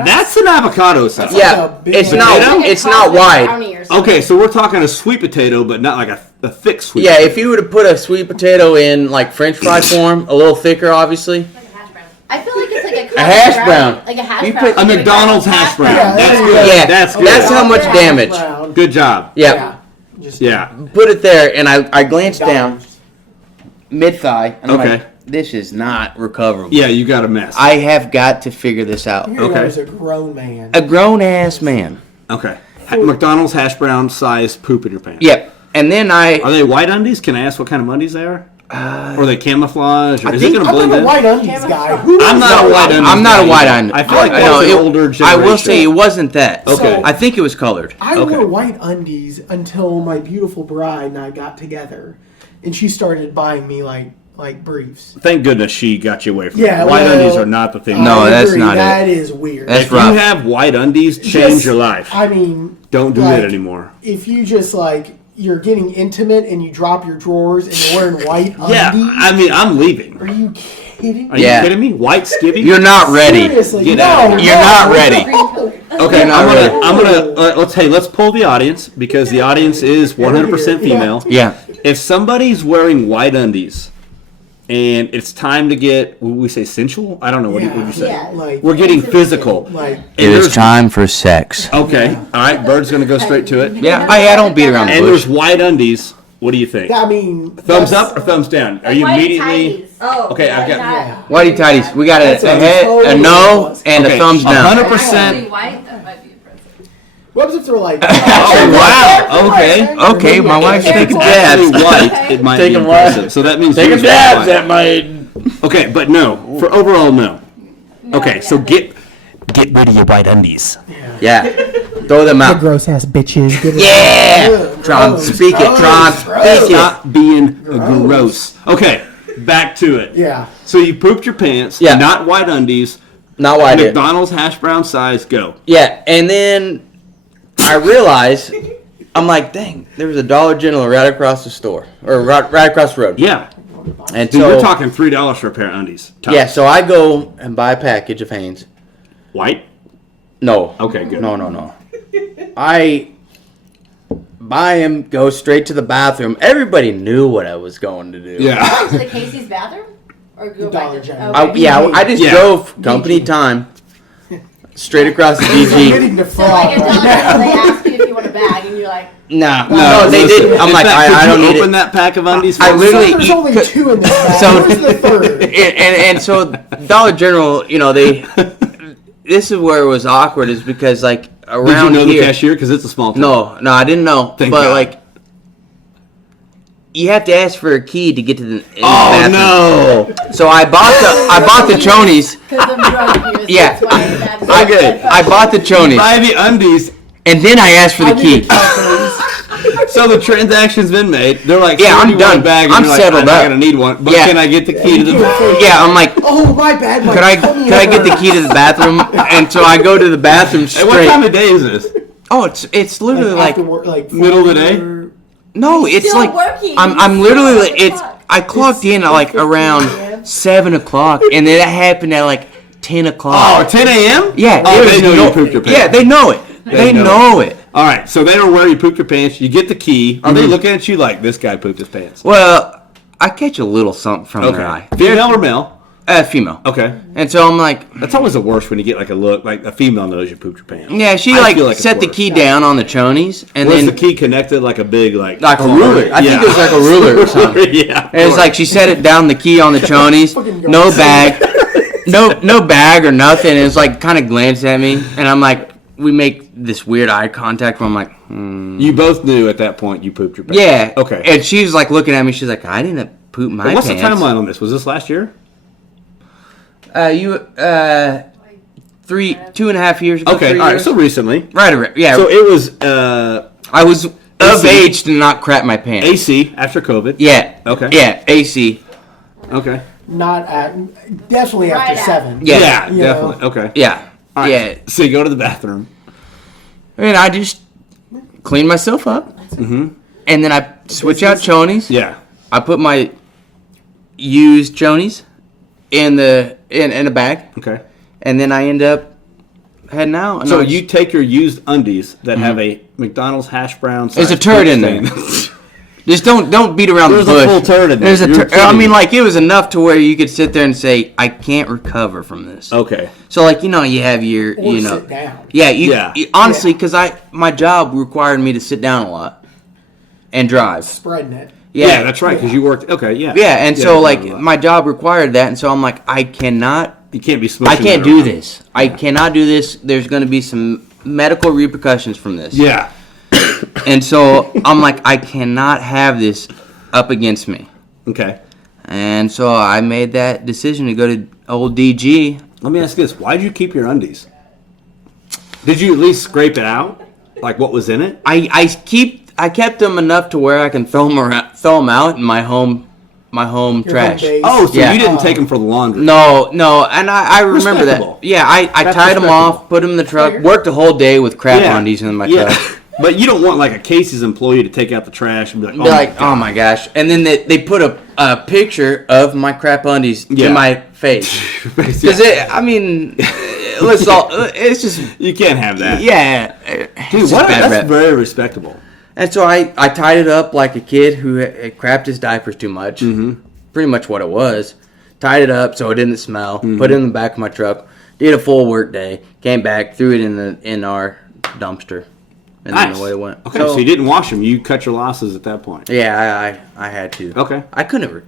That's an avocado size. That's Yeah, a big it's potato? not. Like a It's not cosmic wide. brownie or something. Okay, so we're talking a sweet potato, but not like a thick sweet Yeah, potato. if you were to put a sweet potato in like French fry form, a little thicker, obviously. Like a hash brown. I feel like it's like a, A hash cosmic brown. brownie. Like a hash You brown. put- A McDonald's hash brown. Yeah, That's there you good. go. Yeah, That's good. that's how much Yeah. damage. Brown. Good job. Yeah. Yeah. Just Yeah. Put it there, and I glanced down mid thigh, and I'm Okay. like, this is not recoverable. Yeah, you got a mess. I have got to figure this out. Here Okay. there's a grown man. A grown ass man. Okay. McDonald's hash brown size poop in your pants. Yep. And then Are they white undies? Can I ask what kind of undies they are? Or are they camouflage? Or I is think- it going to I'm blend not a in? white undies guy. Who I'm knows not a what white undies I'm not guy a white either. undie. I feel like I that's know, the it- older I generation. will say it wasn't that. Okay. I think it was colored. I Okay. wore white undies until my beautiful bride and I got together, and she started buying me like briefs. Thank goodness she got you away from Yeah, it. White well, undies are not the thing. No, I that's agree. not it. That is weird. That's If rough. you have white undies, change Just- your life. I mean, Don't do like, that anymore. If you just like you're getting intimate and you drop your drawers and you're wearing white Yeah, undies, I mean, I'm leaving. are you kidding? Are Yeah. you kidding me? White skivvy? You're not ready. Seriously, Get no, out of here. You're not ready. Green color. Okay, You're not ready. I'm gonna let's poll the audience because the audience is 100% female. Yeah. If somebody's wearing white undies and it's time to get, we say sensual? I don't know. What do you say? Yeah. Like, We're getting physical. like And there's- time for sex. Okay, all right. Bird's gonna go straight to it. Yeah, I don't beat around the And bush. there's white undies. What do you think? I mean, Thumbs that's- up or thumbs down? Are you White immediately? tighties. Oh, Okay, I've got- Yeah. Whitey tighties. We got That's a a head, a total no, loss. and Okay, a thumbs down. 100%. White, that might be impressive. What happens if they're like? Oh wow! Okay. Okay, my wife's If taking it's actually dabs. white, it might be Taking impressive. what? So that means Taking yours was dabs white. at my. Okay, but no. For overall, no. Okay, so get rid of your white undies. Yeah. Throw them out. Gross ass bitches. Yeah. Tron, Gross. speak it, Tron. Gross. Speak it. Stop being gross. Okay, back to it. Yeah. So you pooped your pants. Yeah. Not white undies. Not why I did. McDonald's hash brown size. Go. Yeah, and then I realized, I'm like, dang, there was a Dollar General right across the store, or right across the road. Yeah. And Dude, so, we're talking $3 for a pair of undies. Tops. yeah, so I go and buy a package of Hanes. White. No. Okay, good. No. I buy him, go straight to the bathroom. Everybody knew what I was going to do. Yeah. To the Casey's bathroom? Or go Dollar back to General. okay. I just Yeah. drove company time straight across the I'm DG. getting the So like frog at right Dollar now. General, they ask you if you want a bag, and you're like, Nah, No, no, they listen. didn't. I'm In like, fact, I don't could need you open it. that pack of undies? I for us? literally There's eat- only two in this bag. So- Where's the third? and so Dollar General, you know, they. This is where it was awkward, is because like Did you around know the here. cashier? Because it's a small town. No, I didn't know. Thank but God. like, you have to ask for a key to get to the. in the Oh bathroom. no! So I bought the chonies. because I'm drunk. Years, Yeah. That's why that is Okay. I bought the chonies, Buy the undies. and then I asked for the I need key. a calculator. So the transaction's been made. They're like, Yeah, "Sir, I'm you want a done. Bag? And I'm you're like, settled I'm not up. gonna need one. But Yeah. can I get the key to the? Yeah, I'm like, Oh, my bad. could I get the key to the bathroom? And so I go to the bathroom Hey, what time straight. of day is this? Oh, it's literally like after work, like middle of the day? or- no, it's still like working. I'm It's literally still like, it's. o'clock. I clocked in at like 7:50 around a.m. 7 o'clock, and then that happened at like 10 o'clock. Oh, 10 a.m.? Yeah. Oh, they know you pooped your pants. Yeah, they know it. They know it. All right, so they don't where you pooped your pants. You get the key. Are they looking at you like, this guy pooped his pants? Well, I catch a little something from their eye. Female or male? Female. Okay. And so I'm like... That's always the worst when you get like a look, like a female knows you pooped your pants. Yeah, she I feel like set it's the key worse. down on the chonies. And Was then the key connected like a big, like a ruler. I think it was like a ruler or something. Yeah. And it's like she set it down the key on the chonies. No bag. No bag or nothing. And it's like kind of glanced at me. And I'm like, we make this weird eye contact where I'm like, You both knew at that point you pooped your pants. Yeah. Okay. And she's like looking at me. She's like, I didn't poop my What's pants. the timeline on this? Was this last year? 2.5 years ago. Okay. 3 All right. years. So recently. Right around. Yeah. So it was I was of AC. age to not crap my pants. AC after COVID. Yeah. Okay. Yeah. AC. Okay. Not at definitely Right after at. 7. Yeah. Yeah. You know. Definitely. Okay. Yeah. All right. Yeah. So you go to the bathroom. And I just clean myself up. Mm-hmm. And then I switch out chonies. Yeah. I put my used chonies in the bag. Okay. And then I end up heading out. And So I you take your used undies that have a McDonald's hash brown. There's a turd in there. Just don't beat around There's the bush. a full turd in there. There's a You're turd. I kidding. mean, like, it was enough to where you could sit there and say, I can't recover from this. Okay. So, like, you have your, Or sit down. Yeah, Yeah. honestly, because my job required me to sit down a lot and drive. Spreading it. Yeah, that's right. Because you worked. Okay. Yeah. Yeah, and so, like, yeah. my job required that, and so I'm like, I can't You can't be smushing do that around. this. I cannot do this. There's going to be some medical repercussions from this. Yeah. And so I'm like, I cannot have this up against me. Okay. And so I made that decision to go to old DG. Let me ask you this: why did you keep your undies? Did you at least scrape it out, like what was in it? I kept them enough to where I can throw them out in my home trash. Home base. Oh, so Yeah. you didn't take them for the laundry? No, and I remember Respectable. that. Yeah, I That's tied them respectable. off, put them in the truck, worked the whole day with crap undies in my yeah. truck. But you don't want like a Casey's employee to take out the trash and be like, Be like, oh my gosh. And then they put a picture of my crap undies Yeah. in my face. Because it's just, you can't have that. yeah. Dude, It's just what? bad That's rep. very respectable. And so I tied it up like a kid who had crapped his diapers too much. Mm-hmm. Pretty much what it was. Tied it up so it didn't smell. Mm-hmm. Put it in the back of my truck. Did a full work day. Came back, threw it in our dumpster. And then Nice. away it went. Okay, so you didn't wash them. You cut your losses at that point. Yeah, I had to. Okay. I couldn't.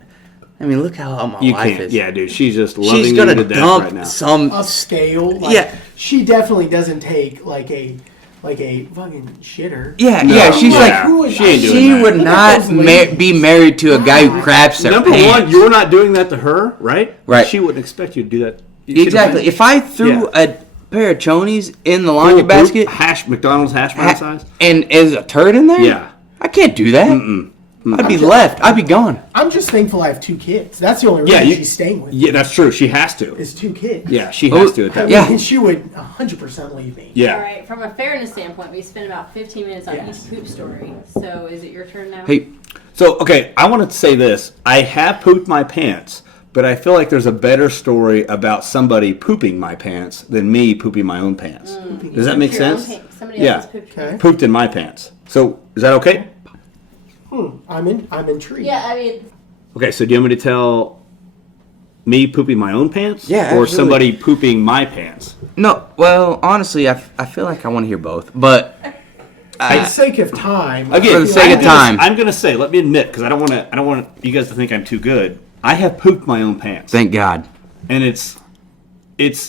Look how my You wife can't. is. Yeah, dude. She's just loving She's you gonna to death dump right now. some. Upscale. Like, Yeah. She definitely doesn't take like a fucking shitter. Yeah, No, yeah. She's yeah. like, Who would- She ain't doing she that. would Look at not those ladies. be married to a guy who craps their Number pants. one, you're not doing that to her, right? Right. She wouldn't expect you to do that. You should Exactly. have If I threw Yeah. a pair of chonies in the been laundry full basket poop, McDonald's hash brown size. and is a turd in there, Yeah. I can't do that. I'd be left. I'd be gone. I'm just thankful I have 2 kids. That's the only Yeah, reason you- she's staying with me. Yeah, that's true. She has to. Is 2 kids. Yeah, she has to at I that. mean, Yeah. she would 100% leave me. Yeah. All right, from a fairness standpoint, we spent about 15 minutes on Yes. each poop story. So is it your turn now? Hey, So, okay, I want to say this. I have pooped my pants, but I feel like there's a better story about somebody pooping my pants than me pooping my own pants. Does that make Your own sense? pants. Somebody Yeah. else's poop. Okay. Pooped in my pants. So, is that okay? I'm intrigued. Yeah, I mean, Okay, so do you want me to tell me pooping my own pants? Yeah, Or absolutely. somebody pooping my pants? no. Well, honestly, I feel like I want to hear both, but For the sake of time. Again, For the sake of time. I'm going to say, let me admit, because I don't want you guys to think I'm too good. I have pooped my own pants. thank God. And it's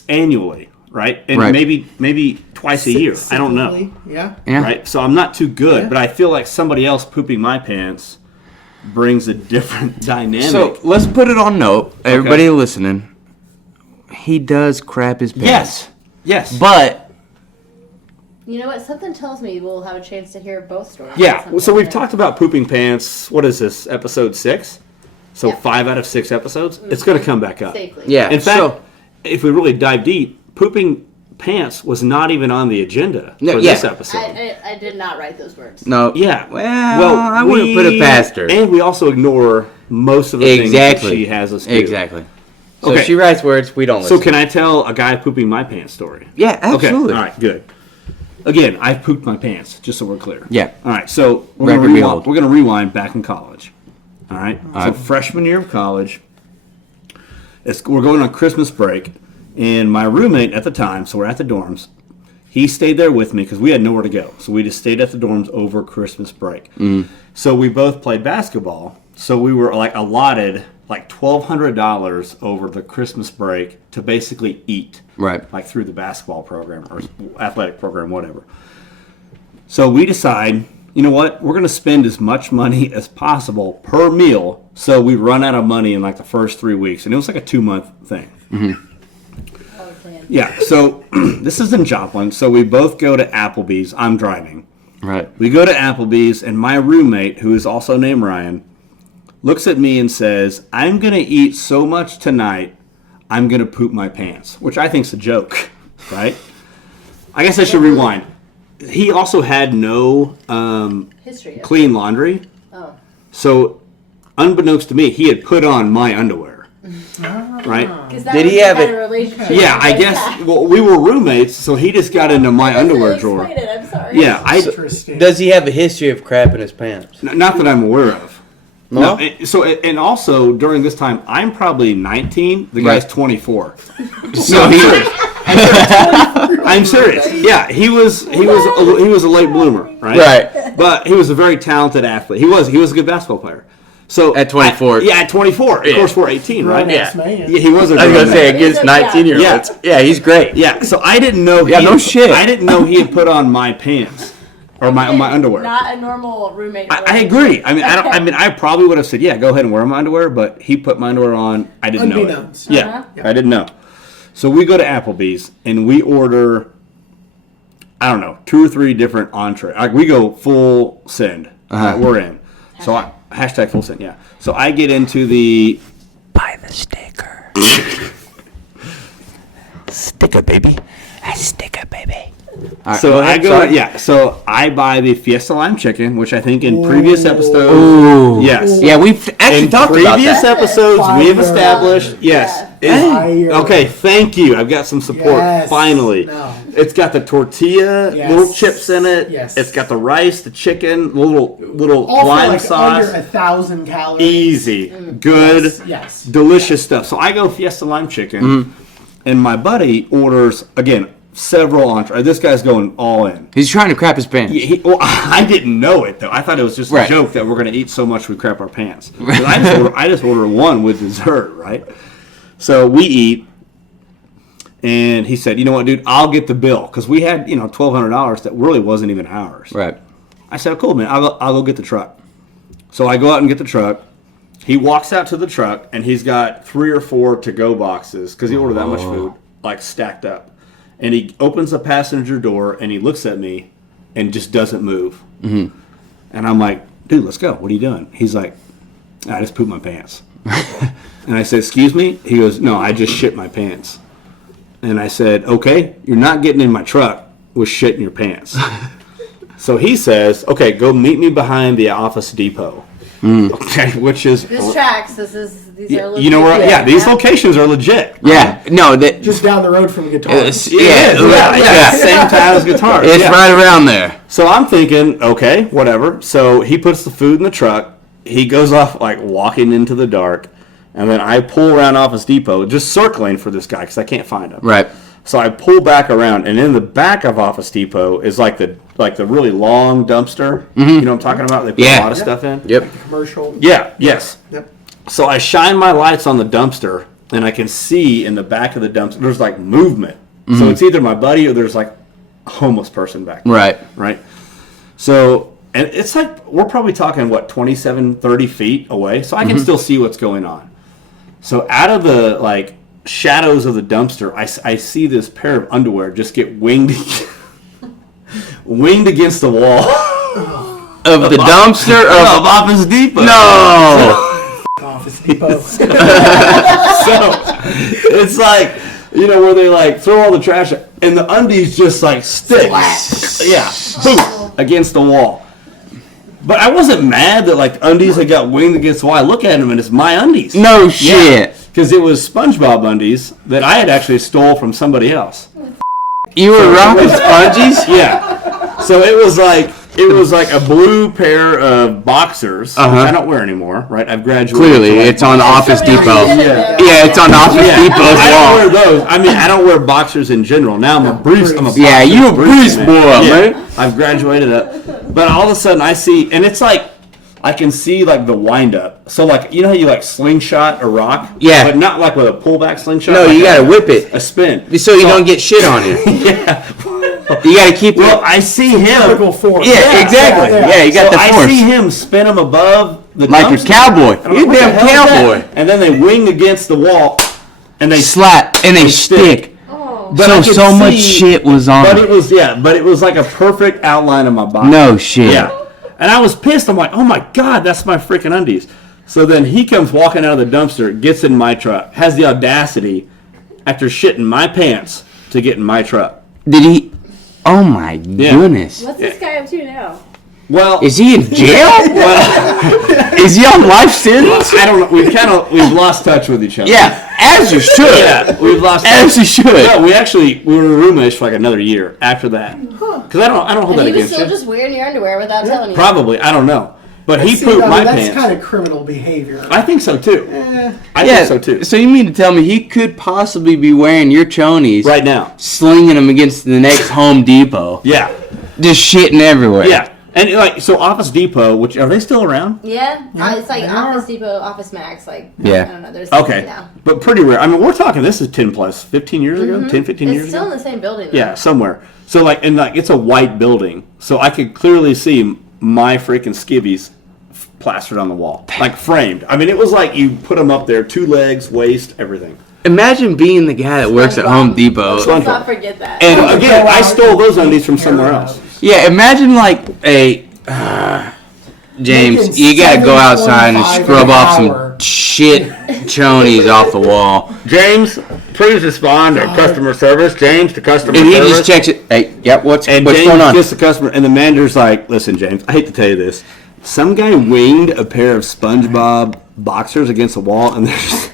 annually, right? And Right. maybe twice a year. I don't know. Cyclically, Yeah. Yeah. Right? So I'm not too good, Yeah. but I feel like somebody else pooping my pants brings a different dynamic. So let's put it on note. Everybody listening, he does crap his pants. yes. Yes. But you know what? Something tells me we'll have a chance to hear both stories. at yeah. some So point. we've talked about pooping pants. What is this? Episode 6? So Yeah. 5 out of 6 episodes. It's going to come back up. Safely. yeah, In fact, so, if we really dive deep, pooping pants was not even on the agenda No, for yeah. this episode. I did not write those words. no. Yeah. Well, I wouldn't put it past her. And we also ignore most of the things that Exactly. she has us do. Exactly. So Okay. she writes words, we don't listen. So can I tell a guy pooping my pants story? Yeah, absolutely. Okay, all right, good. Again, I pooped my pants, just so we're clear. Yeah. All right, so Record behold. we're going to rewind back in college. All right? All So right. freshman year of college, we're going on Christmas break, and my roommate at the time, so we're at the dorms, he stayed there with me because we had nowhere to go. So we just stayed at the dorms over Christmas break. So we both played basketball, so we were like allotted like $1,200 over the Christmas break to basically eat. Right. Like through the basketball program or athletic program, whatever. So we decide, you know what? We're going to spend as much money as possible per meal so we run out of money in like the first 3 weeks. And it was like a 2-month thing. Yeah, so this is in Joplin. So we both go to Applebee's. I'm driving. Right. We go to Applebee's, and my roommate, who is also named Ryan, looks at me and says, I'm going to eat so much tonight, I'm going to poop my pants, which I think is a joke, right? I guess I should rewind. He also had no History. clean laundry. Oh. So, unbeknownst to me, he had put on my underwear, right? Did he have a it- relationship? Yeah, I guess, well, we were roommates, so he just got into my underwear drawer. I'm sorry. Yeah, Interesting. Does he have a history of crap in his pants? not that I'm aware of. No? And also during this time, I'm probably 19. The guy's Right. 24. So No, he- I'm serious. Yeah, he was a late bloomer, right? Right. But he was a very talented athlete. He was a good basketball player. So At 24. at 24. Of course, we're 18, right? Grown-ass man. Yeah, he was a. I was grown gonna say man. against 19-year-olds. Yeah, he's great. Yeah. So I didn't know. Yeah, no shit. I didn't know he had put on my pants or my underwear. Not a normal roommate. I agree. I mean, I probably would have said, yeah, go ahead and wear my underwear, but he put my underwear on. I didn't know it. Unbeknownst. Yeah, I didn't know. So we go to Applebee's and we order, I don't know, 2 or 3 different entrees. Like we go full send. We're in. So hashtag full send. Yeah. So I get into the Buy the sticker. sticker, baby. A sticker, baby. So I go, sorry. yeah. So I buy the Fiesta Lime Chicken, which I think in previous episodes, Ooh. yes. Yeah, we've actually In talked about previous that. episodes, we have Fire. established, yes. Fire. Okay, thank you. I've got some support, Yes. finally. No. It's got the tortilla, Yes. little chips in it. Yes. It's got the rice, the chicken, little All for lime like sauce. under 1,000 calories. Easy, good, Yes. delicious stuff. So I go Fiesta Lime Chicken, and my buddy orders, again, several entrees. This guy's going all in. He's trying to crap his pants. Well, I didn't know it though. I thought it was just a Right. joke that we're going to eat so much we crap our pants. 'Cause I just order one with dessert, right? So we eat, and he said, "You know what, dude? I'll get the bill because we had $1,200 that really wasn't even ours." Right. I said, oh, "Cool, man. I'll go get the truck." So I go out and get the truck. He walks out to the truck, and he's got 3 or 4 to-go boxes because he ordered that much food, like stacked up. And he opens the passenger door, and he looks at me and just doesn't move. And I'm like, dude, let's go. What are you doing? He's like, I just pooped my pants. And I said, excuse me? He goes, no, I just shit my pants. And I said, okay, you're not getting in my truck with shit in your pants. So he says, okay, go meet me behind the Office Depot. Okay, which is... This tracks. These are legit. You know where? Yeah, these locations are legit. Yeah. No, that. Just down the road from a guitar. It's, Yeah, yeah. same time as guitars. It's yeah. right around there. So I'm thinking, okay, whatever. So he puts the food in the truck. He goes off like walking into the dark, and then I pull around Office Depot, just circling for this guy because I can't find him. Right. So I pull back around, and in the back of Office Depot is like the really long dumpster. You know what I'm talking about? They put a Yeah. lot of stuff in. Yep. Commercial. Yeah. Yes. Yep. So I shine my lights on the dumpster, and I can see in the back of the dumpster there's like movement. So it's either my buddy or there's like a homeless person back there. Right. Right. So, and it's like we're probably talking 27, 30 feet away, so I can still see what's going on. So out of the like shadows of the dumpster, I see this pair of underwear just get winged against the wall Of the dumpster of of. Office Depot. No! Office Depot. So it's like, where they like throw all the trash and the undies just like stick. Yeah. Boom. Against the wall. But I wasn't mad that like undies had got winged against the wall. I look at them and it's my undies. No shit. because it was SpongeBob undies that I had actually stole from somebody else. You were rocking spongies? Yeah. So it was like a blue pair of boxers, which I don't wear anymore, right? I've graduated. Clearly, it's on Office Depot. Yeah, it's on Office Depot's I wall. don't wear those. I mean, I don't wear boxers in general. Now I'm a briefs. Yeah, you a briefs boy, man. I've graduated up. But all of a sudden I see, and it's like, I can see like the wind up. So like, you know how you like slingshot a rock? Yeah. But not like with a pullback slingshot. No, like you gotta whip it. A spin. So you don't get shit on you. Yeah. You gotta keep Well, it. I see him. Vertical force. Yeah, exactly. Yeah, you got So the I force. see him spin them above the Like a dumpster. cowboy. I'm like, You what the damn hell is that? cowboy. And then they wing against the wall, and they Slap and they stick. Oh. But I could So much see- shit was on But it. it was like a perfect outline of my body. No shit. Yeah. And I was pissed. I'm like, oh my God, that's my freaking undies. So then he comes walking out of the dumpster, gets in my truck, has the audacity, after shitting my pants, to get in my truck. Did he? Oh my goodness. What's this guy up to now? Well, Is he in jail? Is he on life sentence? I don't know. We've lost touch with each other. Yeah, as you should. Yeah, we've lost touch. As you should. No, we were roommates for like another year after that. Because I don't hold And that he was against still you. just wearing your underwear without telling you. Probably, I don't know. But he See, pooped no, my that's pants. kind of criminal behavior. I think so too. I Yeah, think so too. So you mean to tell me he could possibly be wearing your chonies, Right now. slinging them against the next Home Depot, Yeah. just shitting everywhere? Yeah. And like, so Office Depot, which, are they still around? Yeah, it's like they Office are. Depot, Office Max, like Yeah. I don't know. There's Okay. now. But pretty rare. I mean, we're talking, this is 10 plus, 15 years ago? 10, 15 years It's still ago? in the same building. Though. Yeah, somewhere. So like, and like, it's a white building. So I could clearly see my freaking skivvies plastered on the wall. Like framed. I mean, it was like you put them up there, 2 legs, waist, everything. Imagine being the guy that works at Home Depot. Let's not forget that. And Well, again, I stole those undies from somewhere else. yeah, imagine like a James, Making you gotta go outside and $7.25 scrub an off hour. some shit chonies off the wall. James, please respond to customer service. James to customer And he service. just checks it. Hey, yep, what's And going James on? gets the customer, and the manager's like, listen, James, I hate to tell you this. Some guy winged a pair of SpongeBob boxers against the wall, and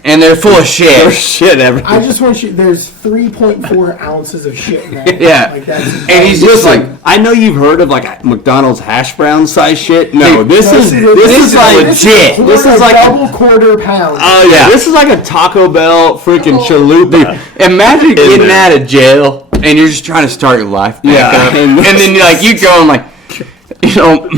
And they're full of there's shit. shit everywhere. I just want you. There's 3.4 ounces of shit in that. Yeah. Like that's, And he's just like, I know you've heard of like McDonald's hash brown size shit. No, this No, is see, this is like legit. This is like double quarter pound. oh yeah, this is like a Taco Bell freaking chalupa. imagine getting there. out of jail and you're just trying to start your life back Yeah. up. And then like you go and like, you know,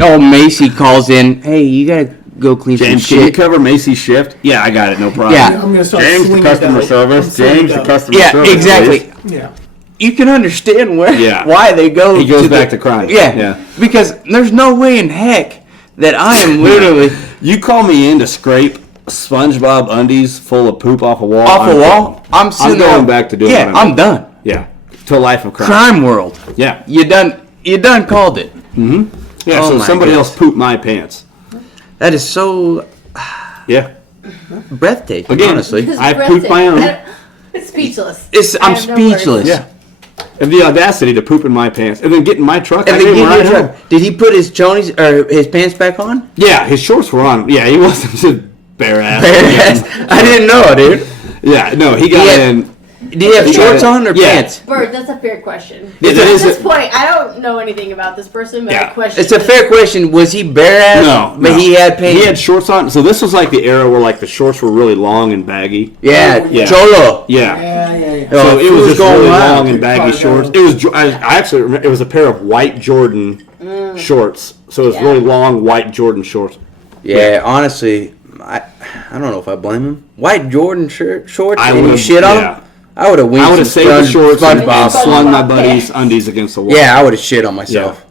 old Macy calls in, hey, you gotta go clean James, some can you shit. cover Macy's shift? Yeah, I got it, no problem. Yeah. I'm gonna start James to swinging customer dough. service. I'm swinging James to dough. customer Yeah, service. exactly. please. Yeah. You can understand why they go. He goes to back to crime. Yeah, Yeah. because there's no way in heck that I am literally You call me in to scrape SpongeBob undies full of poop off a wall. off a wall. I'm sitting there. going back to doing Yeah, what I'm I'm done. Yeah, to a life of crime. Crime world. Yeah, You done called it. yeah. Oh so my somebody goodness. else pooped my pants. That is so Yeah. breathtaking. Again, honestly, It's I pooped my own. It's speechless. I'm I have no words. speechless. Yeah. And the audacity to poop in my pants and then get in my truck. And I then didn't get ride in your home. truck. Did he put his chonies or his pants back on? Yeah, his shorts were on. Yeah, he wasn't just bare ass. I didn't know, dude. Yeah, no, he got He had- in. Did he have He got shorts it. on or Yeah. pants? Bert, that's a fair question. Yeah, At that is this a- point, I don't know anything about this person, but Yeah. I question. It's a fair question. Was he bare ass? No, but no. he had pants. He had shorts on. So this was like the era where like the shorts were really long and baggy. yeah, Yeah. Cholo. Yeah. Yeah. So Oh, it was just going really wild. long and baggy shorts. It was. I actually remember, it was a pair of white Jordan shorts. So it was Yeah. really long white Jordan shorts. Yeah, honestly, I don't know if I blame him. White Jordan shorts I and you would've- shit on yeah. them? I would have I winked would have some saved the shorts and SpongeBob. slung my SpongeBob buddy's pants. undies against the wall. Yeah, I would have shit on myself.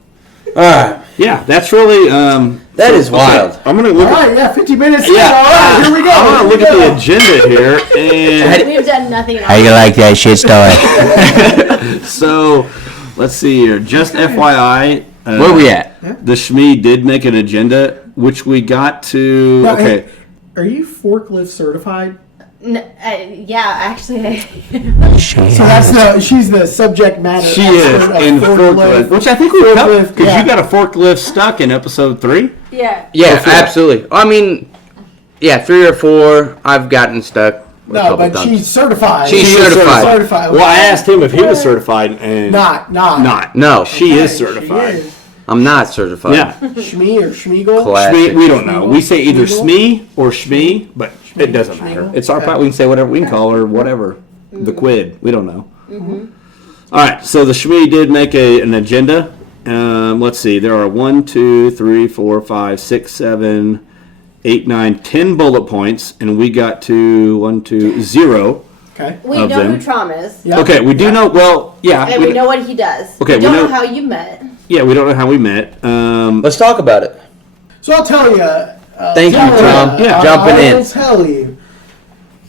Alright, Yeah, that's really. that is wild. I'm gonna look. All At, right. Yeah. 50 minutes. yeah. All right. Here we go. I'm gonna Here look we at go. the agenda here, and We've done nothing. like that shit story? so let's see here. Just FYI. Where we at? The Shmee did make an agenda, which we got to. Now, Okay. Are you forklift certified? Yeah, actually. So she's the subject matter. She is expert of in forklift, which I think we covered because yeah. you got a forklift stuck in episode 3. yeah. Yeah, Go for it. absolutely. I mean, Yeah, 3 or 4. I've gotten stuck. No, but she's certified. She's certified. Well, I asked him if he was certified, and Not. No, she is Okay, certified. she is. I'm not certified. Yeah, Shmee or Schmiegel? Classic. we don't know. We say either Schmiegel? Smee or Shmee, but it doesn't matter. Schmiegel? It's our part. We can say whatever we can call her, whatever. The quid. We don't know. All right. So the Shmee did make an agenda. Let's see. There are 1, 2, 3, 4, 5, 6, 7, 8, 9, 10 bullet points, and we got to 0. Okay. We Of know them. who TROM is. Yeah. Okay, we do know. Well, yeah. And we know what he does. Okay, we don't we know- know how you met. Yeah, we don't know how we met. Let's talk about it. So I'll tell you. Thank you, Tom. Jumping I in. will tell you.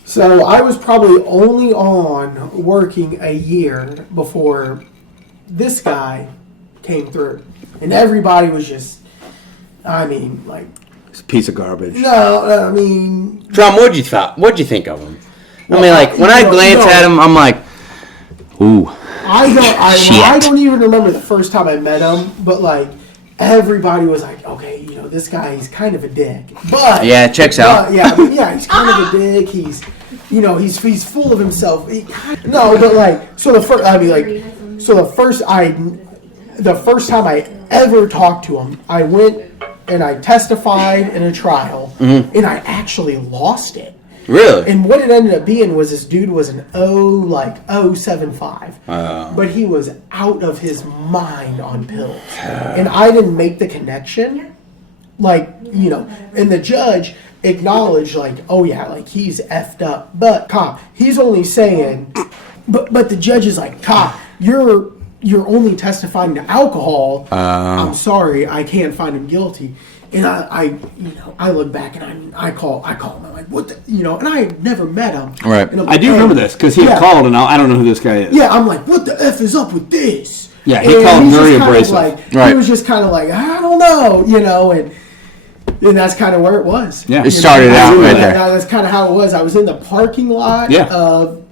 So I was probably only on working a year before this guy came through. And everybody was just, I mean, like, It's a piece of garbage. no, I mean, Tom, what'd you think of him? I mean, like, when I glance at him, I'm like, ooh. I don't even remember the first time I met him, but like everybody was like, okay, this guy, he's kind of a dick. But Yeah, it checks out. Yeah, he's kind of a dick. He's he's full of himself. But like, so the first time I ever talked to him, I went and I testified in a trial, and I actually lost it. Really? And what it ended up being was this dude was an 0.075. But he was out of his mind on pills. And I didn't make the connection. And the judge acknowledged, oh yeah, he's effed up. But cop, he's only saying, but the judge is like, cop, you're only testifying to alcohol. I'm sorry, I can't find him guilty. And I look back and I call him. I'm like, what the, and I had never met him. Right. And I'm I like, do hey, remember this because he yeah. called, and I don't know who this guy is. Yeah, I'm like, what the F is up with this? Yeah, he And called he's very just kind of abrasive. Right. He was just kind of like, I don't know, and that's kind of where it was. Yeah. It started out right there. That's kind of how it was. I was in the parking lot Yeah. of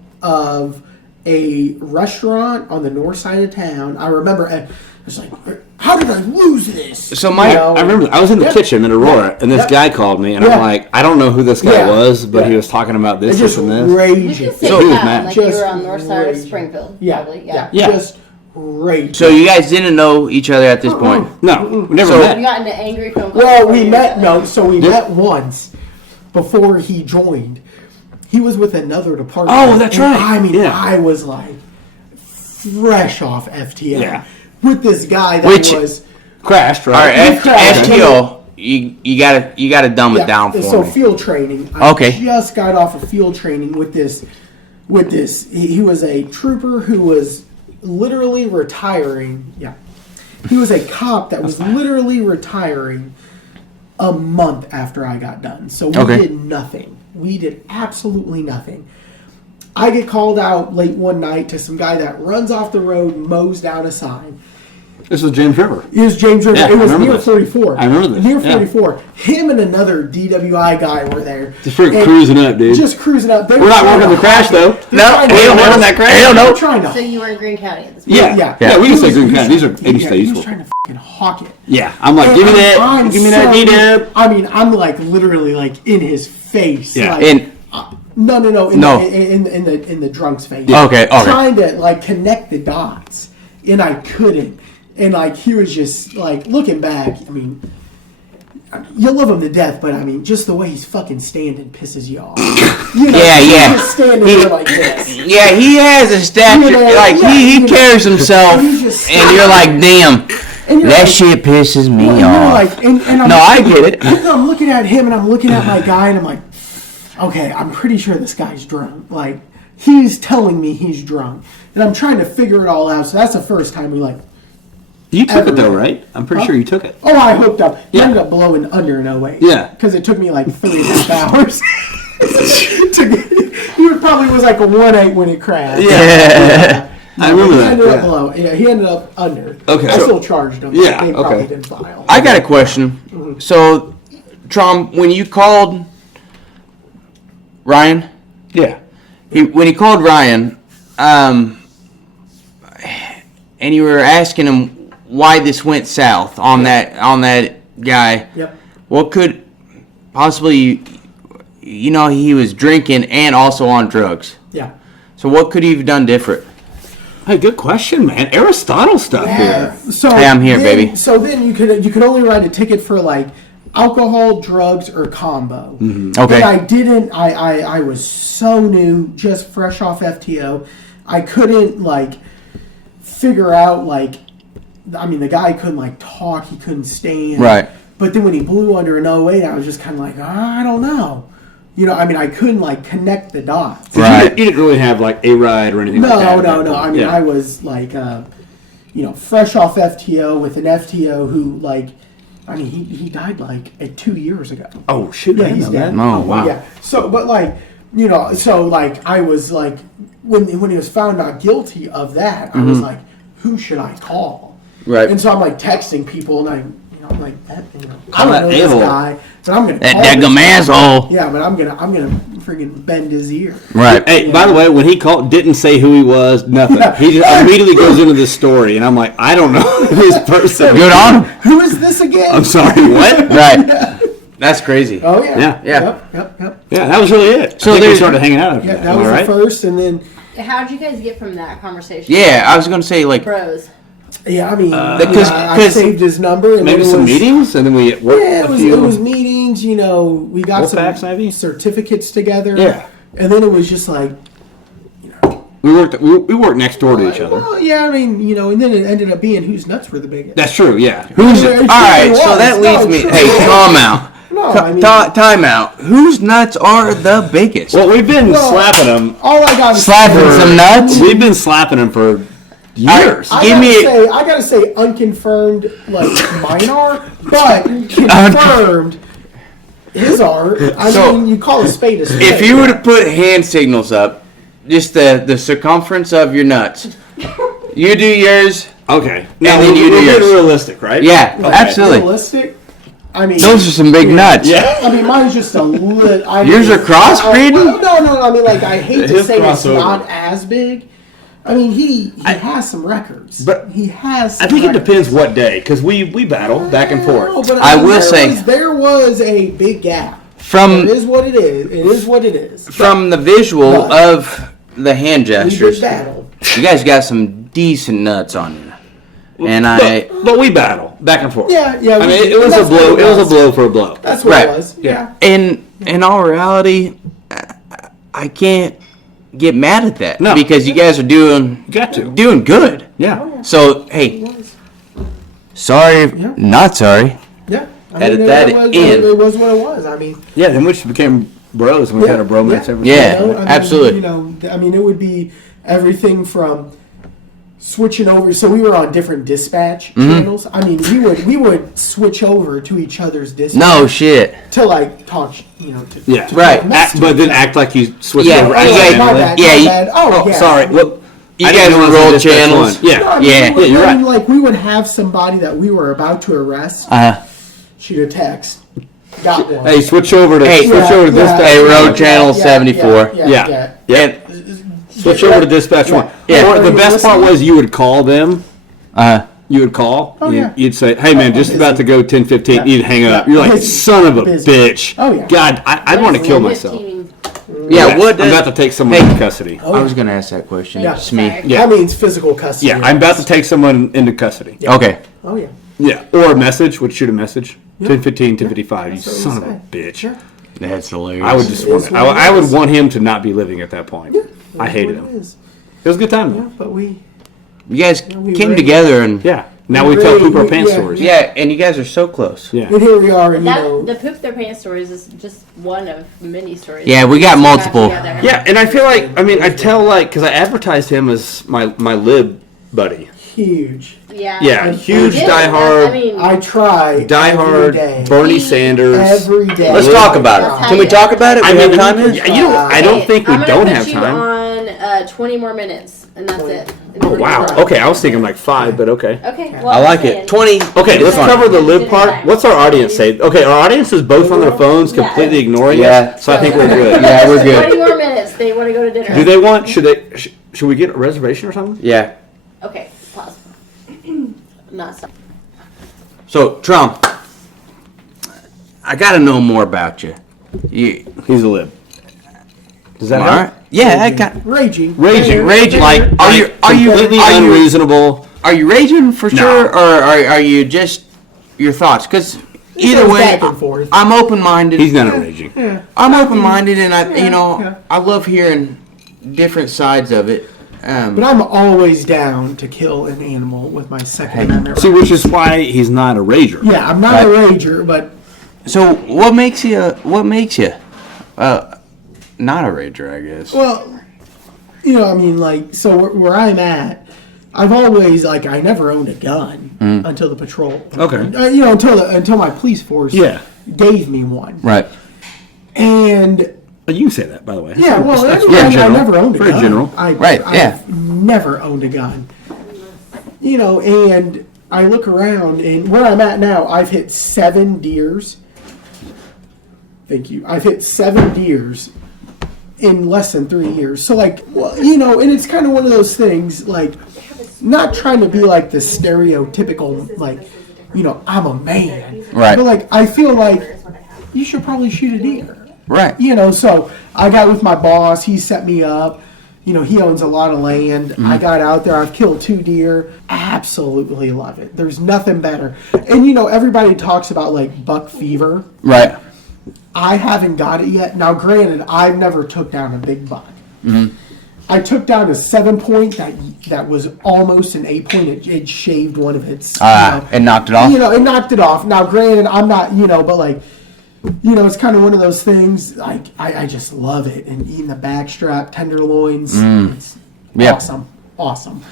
a restaurant on the north side of town. I remember I was like, how did I lose this? So my- I remember I was in the Yep. kitchen in Aurora, and this Yep. guy called me, and Yeah. I'm like, I don't know who this guy Yeah. was, but he Yeah. was talking about It's this, just this, and this. You raging. can say So he was that, mad. like you Just were on north side of raging. Springfield. Yeah, Probably, yeah, Yeah. just raging. So you guys didn't know each other at this point? No, we never So- You met. got into angry phone calls. Well, before we you met. met. No, so we met once before he joined. He was with another department. Oh, that's and right. I mean, Yeah. I was like fresh off FTL Yeah. with this guy that Which- was. Crashed, All right? right, You crashed. FTO, you gotta dumb it down for so me. field training. I Okay. just got off of field training with this. He was a trooper who was literally retiring. Yeah, he was a cop that was literally retiring a month after I got done. So we Okay. did nothing. We did absolutely nothing. I get called out late one night to some guy that runs off the road, mows down a sign. This was James River. It was James River. Yeah, it was I remember near this. 44. I remember this, Near yeah. 44. Him and another DWI guy were there. Just freaking And cruising up, dude. Just cruising up. They We're were not trying working to the crash, hawk it. though. They're No, trying to we don't hawk work it. on that crash. They Hell no. were trying to. So you were in Greene County at this point. Yeah, we can say Green he was County. These are trying- any yeah, state he was useful. trying to fucking hawk it. Yeah, I'm like, give me that, I'm give me that so- D-Dub. I mean, I'm like literally like in his face. Yeah. Like, And no. No. In the drunk's face. Okay. Trying to like connect the dots, and I couldn't. And like he was just like looking back. I mean, you love him to death, but I mean, just the way he's fucking standing pisses you off. You know, Yeah, he's yeah. just standing there like this. yeah, he has a stature, You know, like yeah, he you know, carries himself, he's just- and you're like, damn, And you're that like- shit pisses me Well, you're off. like, and I'm No, I get it. I'm looking at him and I'm looking at my guy and I'm like, okay, I'm pretty sure this guy's drunk. Like, he's telling me he's drunk. And I'm trying to figure it all out. So that's the first time we like, You took it though, Ever. right? I'm pretty sure you took it. oh, I hooked up. He Yeah. ended up blowing under an 08. Yeah. Because it took me like 3.5 hours. He probably was like a 1.8 when it crashed. Yeah. I remember He that. ended up Yeah. below. Yeah, he ended up under. Okay. I So- still charged him. Yeah, They probably okay. didn't file. I got a question. So, Trom, when you called Ryan, Yeah. when he called Ryan, and you were asking him why this went south on that guy, Yep. what could possibly he was drinking and also on drugs. Yeah. So what could he have done different? Hey, good question, man. Aristotle stuff here. So Hey, I'm here, then, baby. So then you could only write a ticket for like alcohol, drugs, or combo. Okay. And I didn't. I was so new, just fresh off FTO. I couldn't like figure out like. I mean, the guy couldn't like talk. He couldn't stand. Right. But then when he blew under an 08, I was just kind of like, I don't know. I mean, I couldn't like connect the dots. Right. You didn't really have like a ride or anything like that. No. I mean, I was like, fresh off FTO with an FTO who like, I mean, he died like 2 years ago. Oh shoot! Yeah, I didn't he's know dead. that. Oh, wow. Yeah. So, but like, so like, I was like, when he was found not guilty of that, I was like, who should I call? Right. And so I'm like texting people, and I'm like, I Call don't that know this a-hole. guy, but I'm gonna That call this daggum guy. asshole. Yeah, but I'm gonna freaking bend his ear. Right. Hey, by the way, when he called, didn't say who he was, nothing. He just immediately goes into this story, and I'm like, I don't know this person. Good on him. Who is this again? I'm sorry. What? Right. That's crazy. Oh yeah. Yeah. Yeah. Yep. Yeah, that was really it. So I think we there's- started hanging out after Yeah, that. that Am was I the right? first, and then How'd you guys get from that conversation? Yeah, I was going to say, like, Bros. I mean, I 'cause saved his number, and Maybe then it some was, meetings, and then we worked Yeah, a it few. was meetings. We got Wolfpacks, maybe? some certificates together. Yeah. and then it was just like, We worked next door to each other. well, yeah, I mean, and then it ended up being whose nuts were the biggest. That's true. Yeah. who's... It All right, truly so was. that leads No, me... truly Hey, was. calm out. No, I mean, Time out. Whose nuts are the biggest? Well, we've been Well, slapping them. all I got Slapping some nuts? We've been slapping them for years. I gotta say, unconfirmed, like mine are, but confirmed his are. I So, mean, you call a spade a spade. If you were to put hand signals up, just the circumference of your nuts, you do yours. Okay. Now And then you do we're yours. being realistic, right? Yeah, Okay. absolutely. realistic, I mean, Those are some big nuts. Yeah. I mean, mine's just a little. Yours are crossbreeding? No. I mean, like, I hate to His say it's crossover. not as big. I mean, he has some records, But he has. I Some think it records. depends what day, because we battle back and No, forth. but I mean, will say- there was a big gap. From It is what it is. It is what it is. from the visual But- of the hand We did gestures, battle. you guys got some decent nuts on you. And But we battle back and forth. Yeah. I mean, we did. it was a That's what blow. It was a was. blow for a blow. That's what Right. it was. Yeah. in all reality, I can't get mad at that No. because you guys are doing Got to. doing good. Yeah. So hey, sorry, Yeah. not sorry. Yeah. I Edit mean, that it was, in. It was what it was. I mean, Yeah. Then we just became bros, and we had a bromance every Yeah. I mean, absolutely. I mean, it would be everything from switching over. So we were on different dispatch Mm-hmm. channels. I mean, we would switch over to each other's dispatch. No shit. To like talk, to Yeah. Right. mess But with then each act like you switched Yeah, over. other. you Oh, guys- my bad. yeah, my you- bad. Oh, yeah. Sorry. I mean, Well, You I guys didn't know it was roll a dispatch channels. one. Yeah. no, I mean, Yeah. we would, Yeah, you're right. Like we would have somebody that we were about to arrest shoot a text. Got one. Hey, switch over to Hey, switch over to yeah, dispatch. Hey, road one. channel 74. Yeah. And Switch over to dispatch one. Yeah. Or the Are you best part listening? was you would call them. You would call. Oh, yeah. You'd say, "Hey, man, just about to go 10:15." Yeah. You'd hang up. Yeah. You're like, Busy. "Son of a Busy. bitch." Oh, yeah. God, I'd want to kill myself. yeah, what I'm does, about to take someone Hey. into custody. Oh, I was gonna ask that question. Yeah. It's me. Sorry. Yeah. That means physical custody. Yeah, I'm about to take someone into custody. Yeah. Okay. Oh yeah. Yeah, or a message. Would shoot a message. Yeah. 10:15, 10:55. You That's what son we of a say. bitch. Yeah. That's hilarious. I would just It want. is what it I would is. want him to not be living at that point. I That's hated what him. it is. It was a good time Yeah, though. but we. You guys we came really- together and Yeah. Now we tell Really, poop our we- pants yeah, stories. yeah, and you guys are so close. Yeah. And here we are, and The poop their pants stories is just one of many stories. Yeah, we got We multiple. together. Yeah, and I feel like I tell because I advertised him as my lib buddy. huge. Yeah. Yeah, huge Yeah, diehard, I mean, I try every diehard day. Bernie Sanders. Every day. Let's talk about That's it. how Can we you- talk about it? I We mean, have time in? you know, I don't hey, think we I'm gonna don't put have you time. on 20 more minutes, and that's it. And Oh we're wow. done. Okay, I was thinking like 5, but okay. Okay. Well, I like I'm it. saying- 20. Okay, let's fine. cover the lib part. What's our audience say? Okay, our audience is both on their phones, Yeah. completely ignoring Yeah. us. So I think we're good. Yeah, we're 20 good. more minutes. They want to go to dinner. Do they want? Should we get a reservation or something? Yeah. Okay. Pause. Not stop. So, Trump, I got to know more about you. You, He's a lib. Does that all help? right. Yeah, that got Raging. Raging. Like, are you completely unreasonable? Are you raging for No. sure, or are you just your thoughts? Because either goes way, back and forth. I'm open-minded. He's not raging. Yeah. I'm open-minded, and yeah. I love hearing different sides of it. But I'm always down to kill an animal with my Second Amendment. See, which is why he's not a rager. Yeah, I'm not a rager, but So what makes you not a rager? I guess. well, I mean, like, so where I'm at, I've always I never owned a gun until the patrol. Okay. Until my police force gave me one. Right. And But you can say that, by the way. yeah, well, That's I never owned a Very gun. general. I've never owned a gun. And I look around, and where I'm at now, I've hit 7 deers. Thank you. I've hit 7 deers in less than 3 years. So, and it's kind of one of those things, not trying to be like the stereotypical, I'm a man. Right. But, I feel like you should probably shoot a deer. Right. So I got with my boss. He set me up. He owns a lot of land. I got out there. I've killed 2 deer. Absolutely love it. There's nothing better. And, everybody talks about, buck fever. Right. I haven't got it yet. Now, granted, I've never took down a big buck. Mm-hmm. I took down a 7-point that was almost an 8-point. It shaved one of its. And knocked it off? It knocked it off. Now, granted, I'm not, but it's kind of one of those things. I just love it. And eating the backstrap, tenderloins. It's awesome.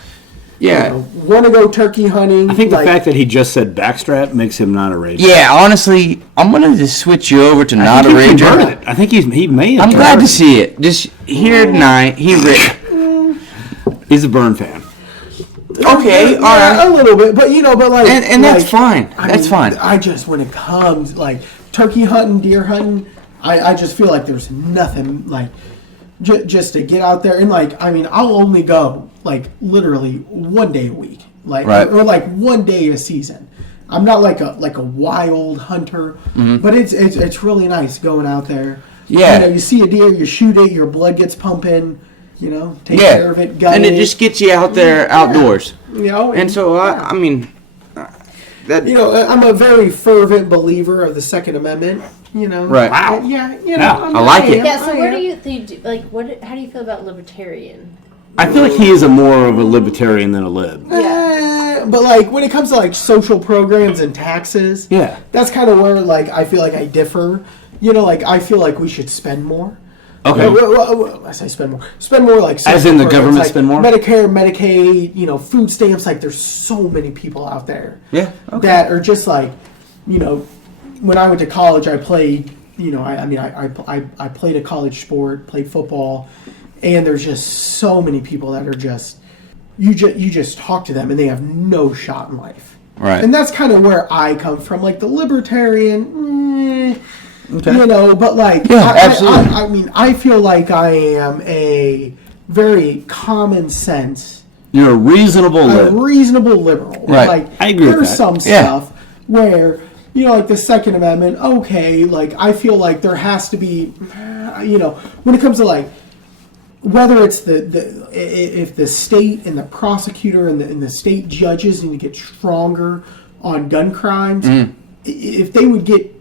Yeah. Want to go turkey hunting. I think the fact that he just said backstrap makes him not a rager. Yeah, honestly, I'm going to just switch you over to not a I think rager. converted it. I think he may have I'm glad to converted. see it. Just here tonight, He's a Burn fan. Okay, all right. A little bit, but And that's fine. That's fine. I just, when it comes turkey hunting, deer hunting, I just feel like there's nothing just to get out there and I'll only go literally 1 day a week, Right. or 1 day a season. I'm not like a wild hunter, but it's really nice going out there. Yeah. You see a deer, you shoot it, your blood gets pumping. Take care of it, gut and it just gets you out there outdoors. and so I mean, that I'm a very fervent believer of the Second Amendment. Right. Wow. Yeah. I like it. Yeah, so where do you think, how do you feel about libertarian? I feel like he is more of a libertarian than a lib. But when it comes to social programs and taxes, that's kind of where I feel like I differ. I feel like we should spend more. Okay. I say spend more. Spend more as in the government spend more? Medicare, Medicaid, food stamps. There's so many people out there that are just when I went to college, I played, I played a college sport, played football, and there's just so many people that are just, you just talk to them and they have no shot in life. Right. And that's kind of where I come from, the libertarian, Okay. but absolutely. I feel like I am a very common sense, You're a reasonable a lib. reasonable liberal. Right. I agree with there's that. some stuff where, the Second Amendment, okay, I feel like there has to be, when it comes to whether it's if the state and the prosecutor and the state judges need to get stronger on gun crimes, if they would get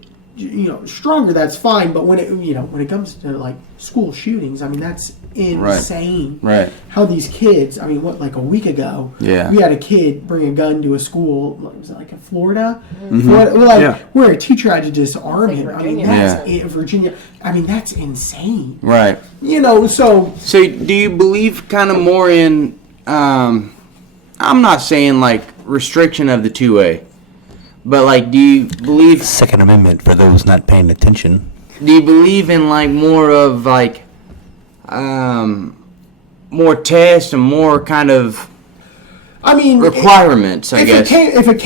stronger, that's fine. But when it comes to school shootings, that's insane. Right. How these kids, a week ago, we had a kid bring a gun to a school. Was it in Florida? Florida, where a teacher had to disarm him. Virginia. That's insane. Right. So do you believe kind of more in? I'm not saying restriction of the 2A. But do you believe Second Amendment for those not paying attention? Do you believe in more of more tests and more kind of requirements? I guess if it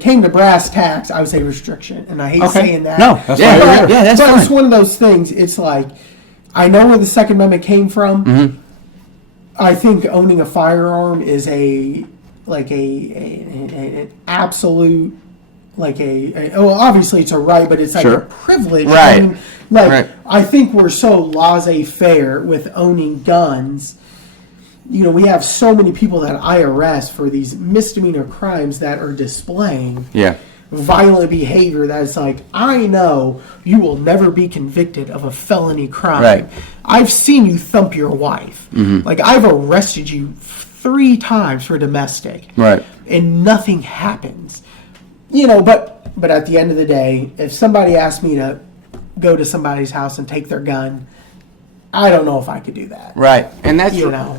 came to brass tacks, I would say restriction, and I hate saying that. No, that's fine. That's but fine. it's one of those things. It's I know where the Second Amendment came from. Mm-hmm. I think owning a firearm is an absolute well, obviously it's a right, but it's like Sure. a privilege. Right. I mean, like, Right. I think we're so laissez-faire with owning guns. You know, we have so many people that I arrest for these misdemeanor crimes that are displaying Yeah. violent behavior that is like, I know you will never be convicted of a felony crime. Right. I've seen you thump your wife. Like, I've arrested you 3 times for domestic. Right. And nothing happens. You know, but at the end of the day, if somebody asked me to go to somebody's house and take their gun, I don't know if I could do that. Right. And that's You know,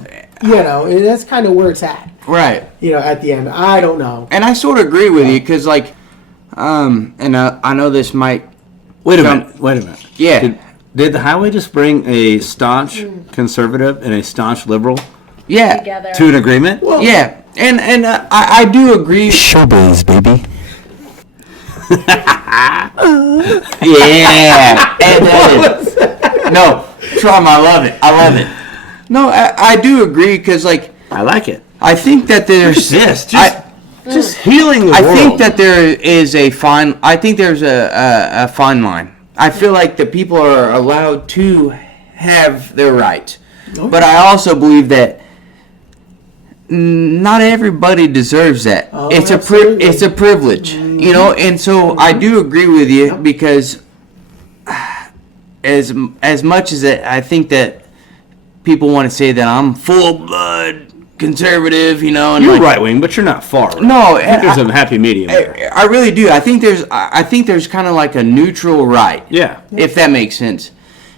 that's kind of where it's at. right. You know, at the end, I don't know. And I sort of agree with you because, like, and I know this might. Wait a minute. Yeah. Did the highway just bring a staunch conservative and a staunch liberal Yeah. Together. to an agreement? Yeah. And I do agree. Showbiz, baby. Yeah. And that is, no, Trom, I love it. I love it. No, I do agree because, like, I like it. I think that there's Just healing the I world. think that there is a fine. I think there's a fine line. I feel like the people are allowed to have their rights, but I also believe that not everybody deserves that. Oh, It's absolutely. it's a privilege, you know. And so I do agree with you because as much as it, I think that people want to say that I'm full blood conservative, you know, and You're like, right wing, but you're not far right. No, I think there's a happy medium there. I really do. I think there's kind of like a neutral right. Yeah. If that makes sense.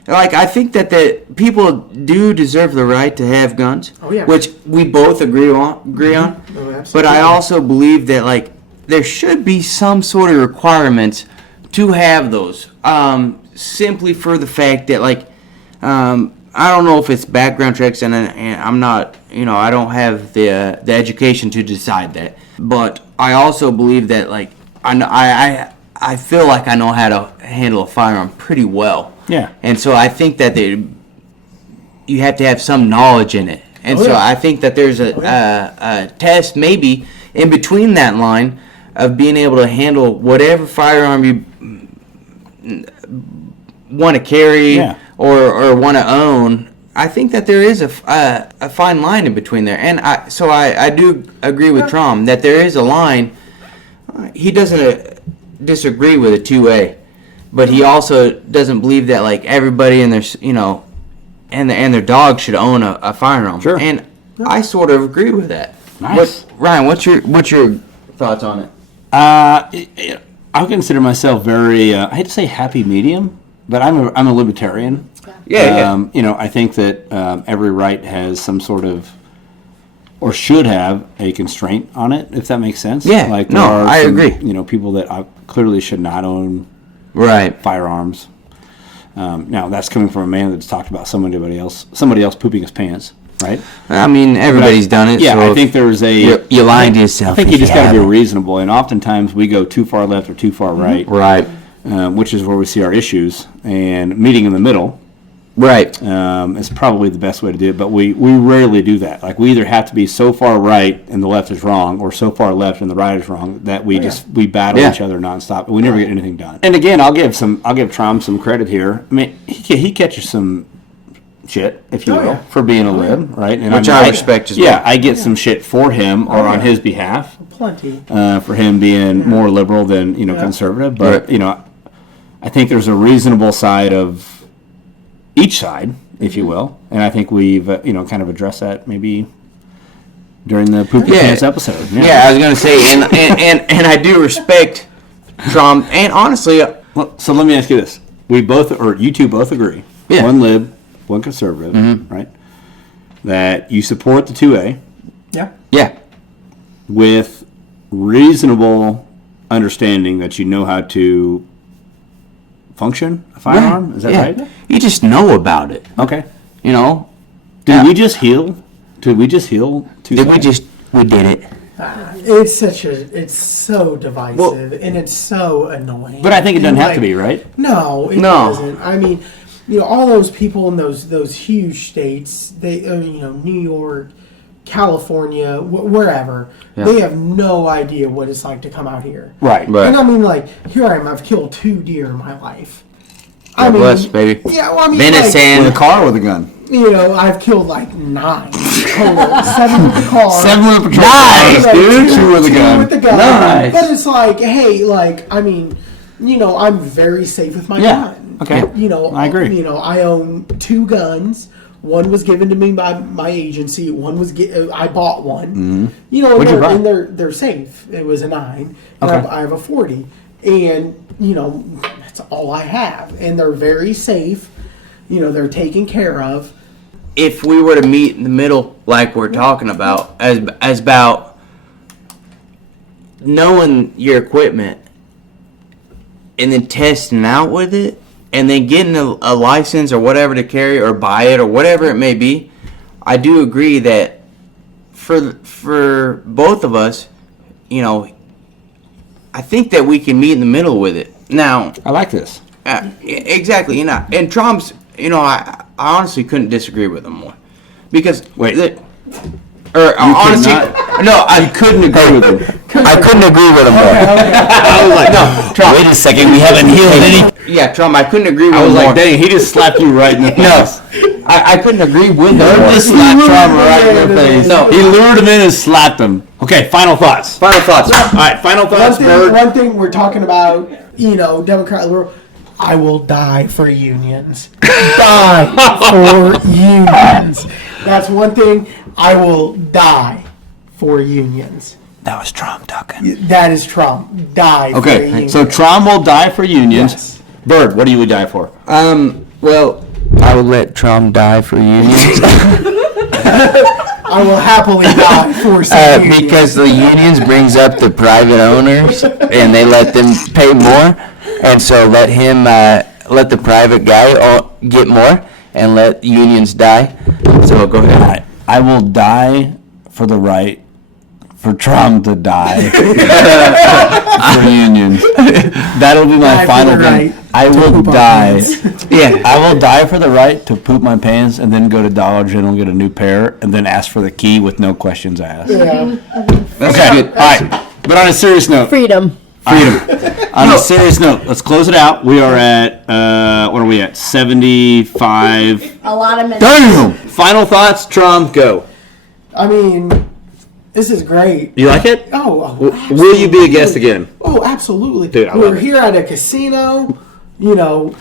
Like, I think that people do deserve the right to have guns. Oh, yeah. Which we both agree on. Oh, But absolutely. I also believe that, like, there should be some sort of requirements to have those. Simply for the fact that, like, I don't know if it's background checks, and I'm not, you know, I don't have the education to decide that. But I also believe that, like, I feel like I know how to handle a firearm pretty well. Yeah. And so I think that you have to have some knowledge in it. And Oh, so yeah. I think that there's a test maybe in between that line of being able to handle whatever firearm you want to carry Yeah. or want to own. I think that there is a fine line in between there. And I do agree with Trom that there is a line. He doesn't disagree with a 2A, but he also doesn't believe that, like, everybody and their, you know, and their dog should own a firearm. Sure. And I sort of agree with that. Nice. Ryan, what's your thoughts on it? I consider myself very, I hate to say happy medium, but I'm a libertarian. Yeah. You know, I think that every right has some sort of, or should have a constraint on it, if that makes sense. Yeah, Like, no, there are I some, agree. You know, people that clearly should not own Right. firearms. Now, that's coming from a man that's talked about somebody else pooping his pants, right? I mean, everybody's done it. Yeah, so I think there's you're lying to yourself. I think if you just got to be haven't. reasonable, and oftentimes we go too far left or too far right, Right. which is where we see our issues. And meeting in the middle Right. is probably the best way to do it. But we rarely do that. Like, we either have to be so far right and the left is wrong, or so far left and the right is wrong that we battle Yeah. each other nonstop, and we never get anything done. And again, I'll give Trom some credit here. I mean, he catches some shit, if you Oh, will, yeah. for being a lib, right? And Which I respect as well. Yeah, I get some shit for him or on his behalf. Plenty. For him being more liberal than conservative, but Right. I think there's a reasonable side of each side, if you will, and I think we've kind of addressed that maybe during the poop your Yeah. pants episode. Yeah, I was gonna say, and I do respect Trump, and honestly, Well, so let me ask you this: you two both agree, Yeah. one lib, one conservative, right? That you support the 2A Yeah. yeah, with reasonable understanding that you know how to function a firearm. Is that yeah. right? You just know about it, Okay. you know. Did we just heal? Did we just heal? We did it. It's so divisive and it's so annoying. But I think it doesn't have Like, to be, right? No, it No. doesn't. I mean, all those people in those huge states, they, New York, California, wherever, they have no idea what it's like to come out here. Right. And I mean, like, here I am. I've killed 2 deer in my life. God bless, baby. Yeah, well, I mean, Venison. With a car or with a gun? you know, I've killed like 9 total. 7 with the car. 7 with a patrol. Nice, car. dude. 2 with a gun. With the gun. Nice. But it's like, hey, like, I mean, you know, I'm very safe with my gun. Okay. You know, I agree. You know, I own 2 guns. One was given to me by my agency. One was I bought one. Mm-hmm. You know, What'd you buy? and they're safe. It was a 9. And Okay. I have a 40, and you know, that's all I have. And they're very safe. You know, they're taken care of. If we were to meet in the middle, like we're talking about, as about knowing your equipment and then testing out with it, and then getting a license or whatever to carry or buy it or whatever it may be, I do agree that for both of us, you know, I think that we can meet in the middle with it. Now, I like this. exactly, you know, and Trom's, you know, I honestly couldn't disagree with him more, because honestly, no, I couldn't agree with him. I couldn't agree with him more. I was like, no, Trom, Wait a second, we haven't healed any. yeah, Trom, I couldn't agree with him I was more. like, dang, he just slapped you right in the face. No, I couldn't agree with him He more. just slapped Trump right in the face. No. He lured him in and slapped him. Okay, final thoughts. Final thoughts. All right, final thoughts, Bird. One thing we're talking about, you know, Democrat, liberal. I will die for unions. Die for unions. That's one thing. I will die for unions. That was Trump talking. That is Trump. Die for Okay, unions. so Trump will die for unions. Yes. Bird, what do you would die for? Well, I would let Trump die for unions. I will happily die for some unions. Because the unions brings up the private owners and they let them pay more, and so let him let the private guy get more and let unions die. So go ahead. I will die for the right for Trump to die for unions. That'll be my Die for final the thing. right I to will poop our die. pants. Yeah, I will die for the right to poop my pants and then go to Dollar General and get a new pair and then ask for the key with no questions asked. Yeah. Okay, all right. But on a serious note, Freedom. On a serious note, let's close it out. We are at, what are we at? 75. A lot of minutes. Damn! Final thoughts, Trump, go. I mean, this is great. You like it? Oh, Will you be a guest again? Oh, absolutely. Dude, I We're love it. here at a casino, you know,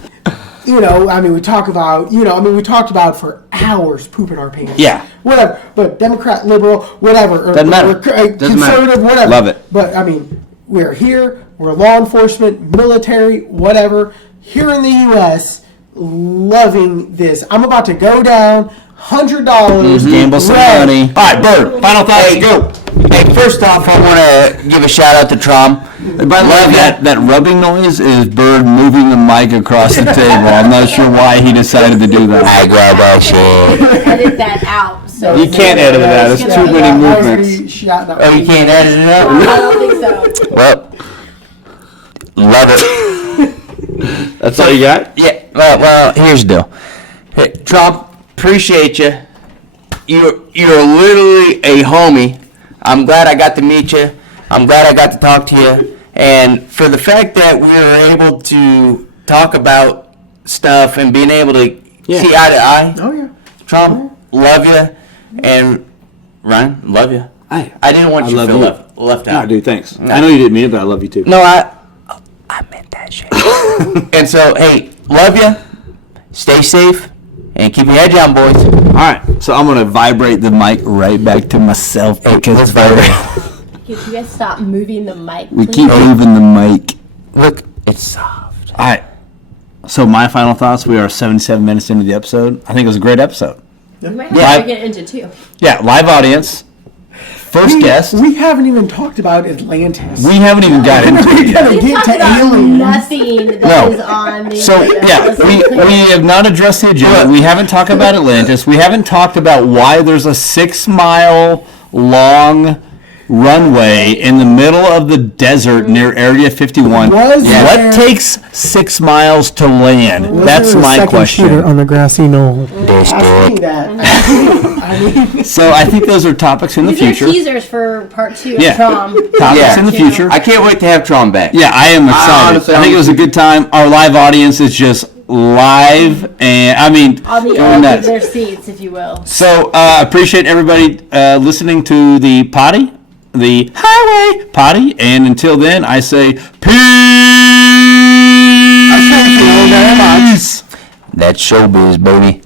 I mean, we talked about for hours pooping our pants. Yeah. Whatever. But Democrat, liberal, whatever. Or, Doesn't matter. or, conservative, whatever. Love it. But, I mean, we're here. We're law enforcement, military, whatever. Here in the U.S., loving this. I'm about to go down, $100. Gamble some red. money. All right, Bird, final thoughts, go. Hey, first off, I want to give a shout out to Trump. By the way, that rubbing noise is Bird moving the mic across the table. I'm not sure why he decided to do that. I grab that shit. Edit that out. So You can't edit it out. It's too many movements. Oh, you can't edit it I out? don't think so. Well, love it. That's all you got? Yeah, well, here's the deal. hey, Trump, appreciate you. You're literally a homie. I'm glad I got to meet you. I'm glad I got to talk to you. And for the fact that we were able to talk about stuff and being able to see eye to eye, Oh, yeah. Trump, love you. And Ryan, love you. I I didn't want you to love feel you. left Nah, out. dude, thanks. I know you didn't mean it, but I love you too. No, I meant that shit. and so, hey, love you. Stay safe. And keep your head down, boys. All right, so I'm going to vibrate the mic right back to myself because Could you guys stop moving the mic, we please? keep moving the mic. Look, it's soft. All right, so my final thoughts, we are 77 minutes into the episode. I think it was a great episode. We might have Yeah. to get into 2. Yeah, live audience. First guest. We haven't even talked about Atlantis. We haven't even got into it We're yet. gonna We get talked to about aliens. nothing that No. is on the So, agenda. yeah, Let's we be clear. have not addressed the agenda. We haven't talked about Atlantis. We haven't talked about why there's a 6-mile long runway in the middle of the desert near Area 51. Was there- What takes 6 miles to land? Was That's there a my second shooter question. on the grassy knoll. Destroy. Asking that. I mean, So I think those are topics in the These are future. teasers for part 2 Yeah. of Trom. Topics Yeah. in the future. I can't wait to have Tron back. Yeah, I am excited. honestly, I think it was a good time. Our live audience is just live, and I mean, On the going edge of nuts. their seats, if you will. So appreciate everybody listening to the potty, the highway potty, and until then, I say peace. That's showbiz, baby.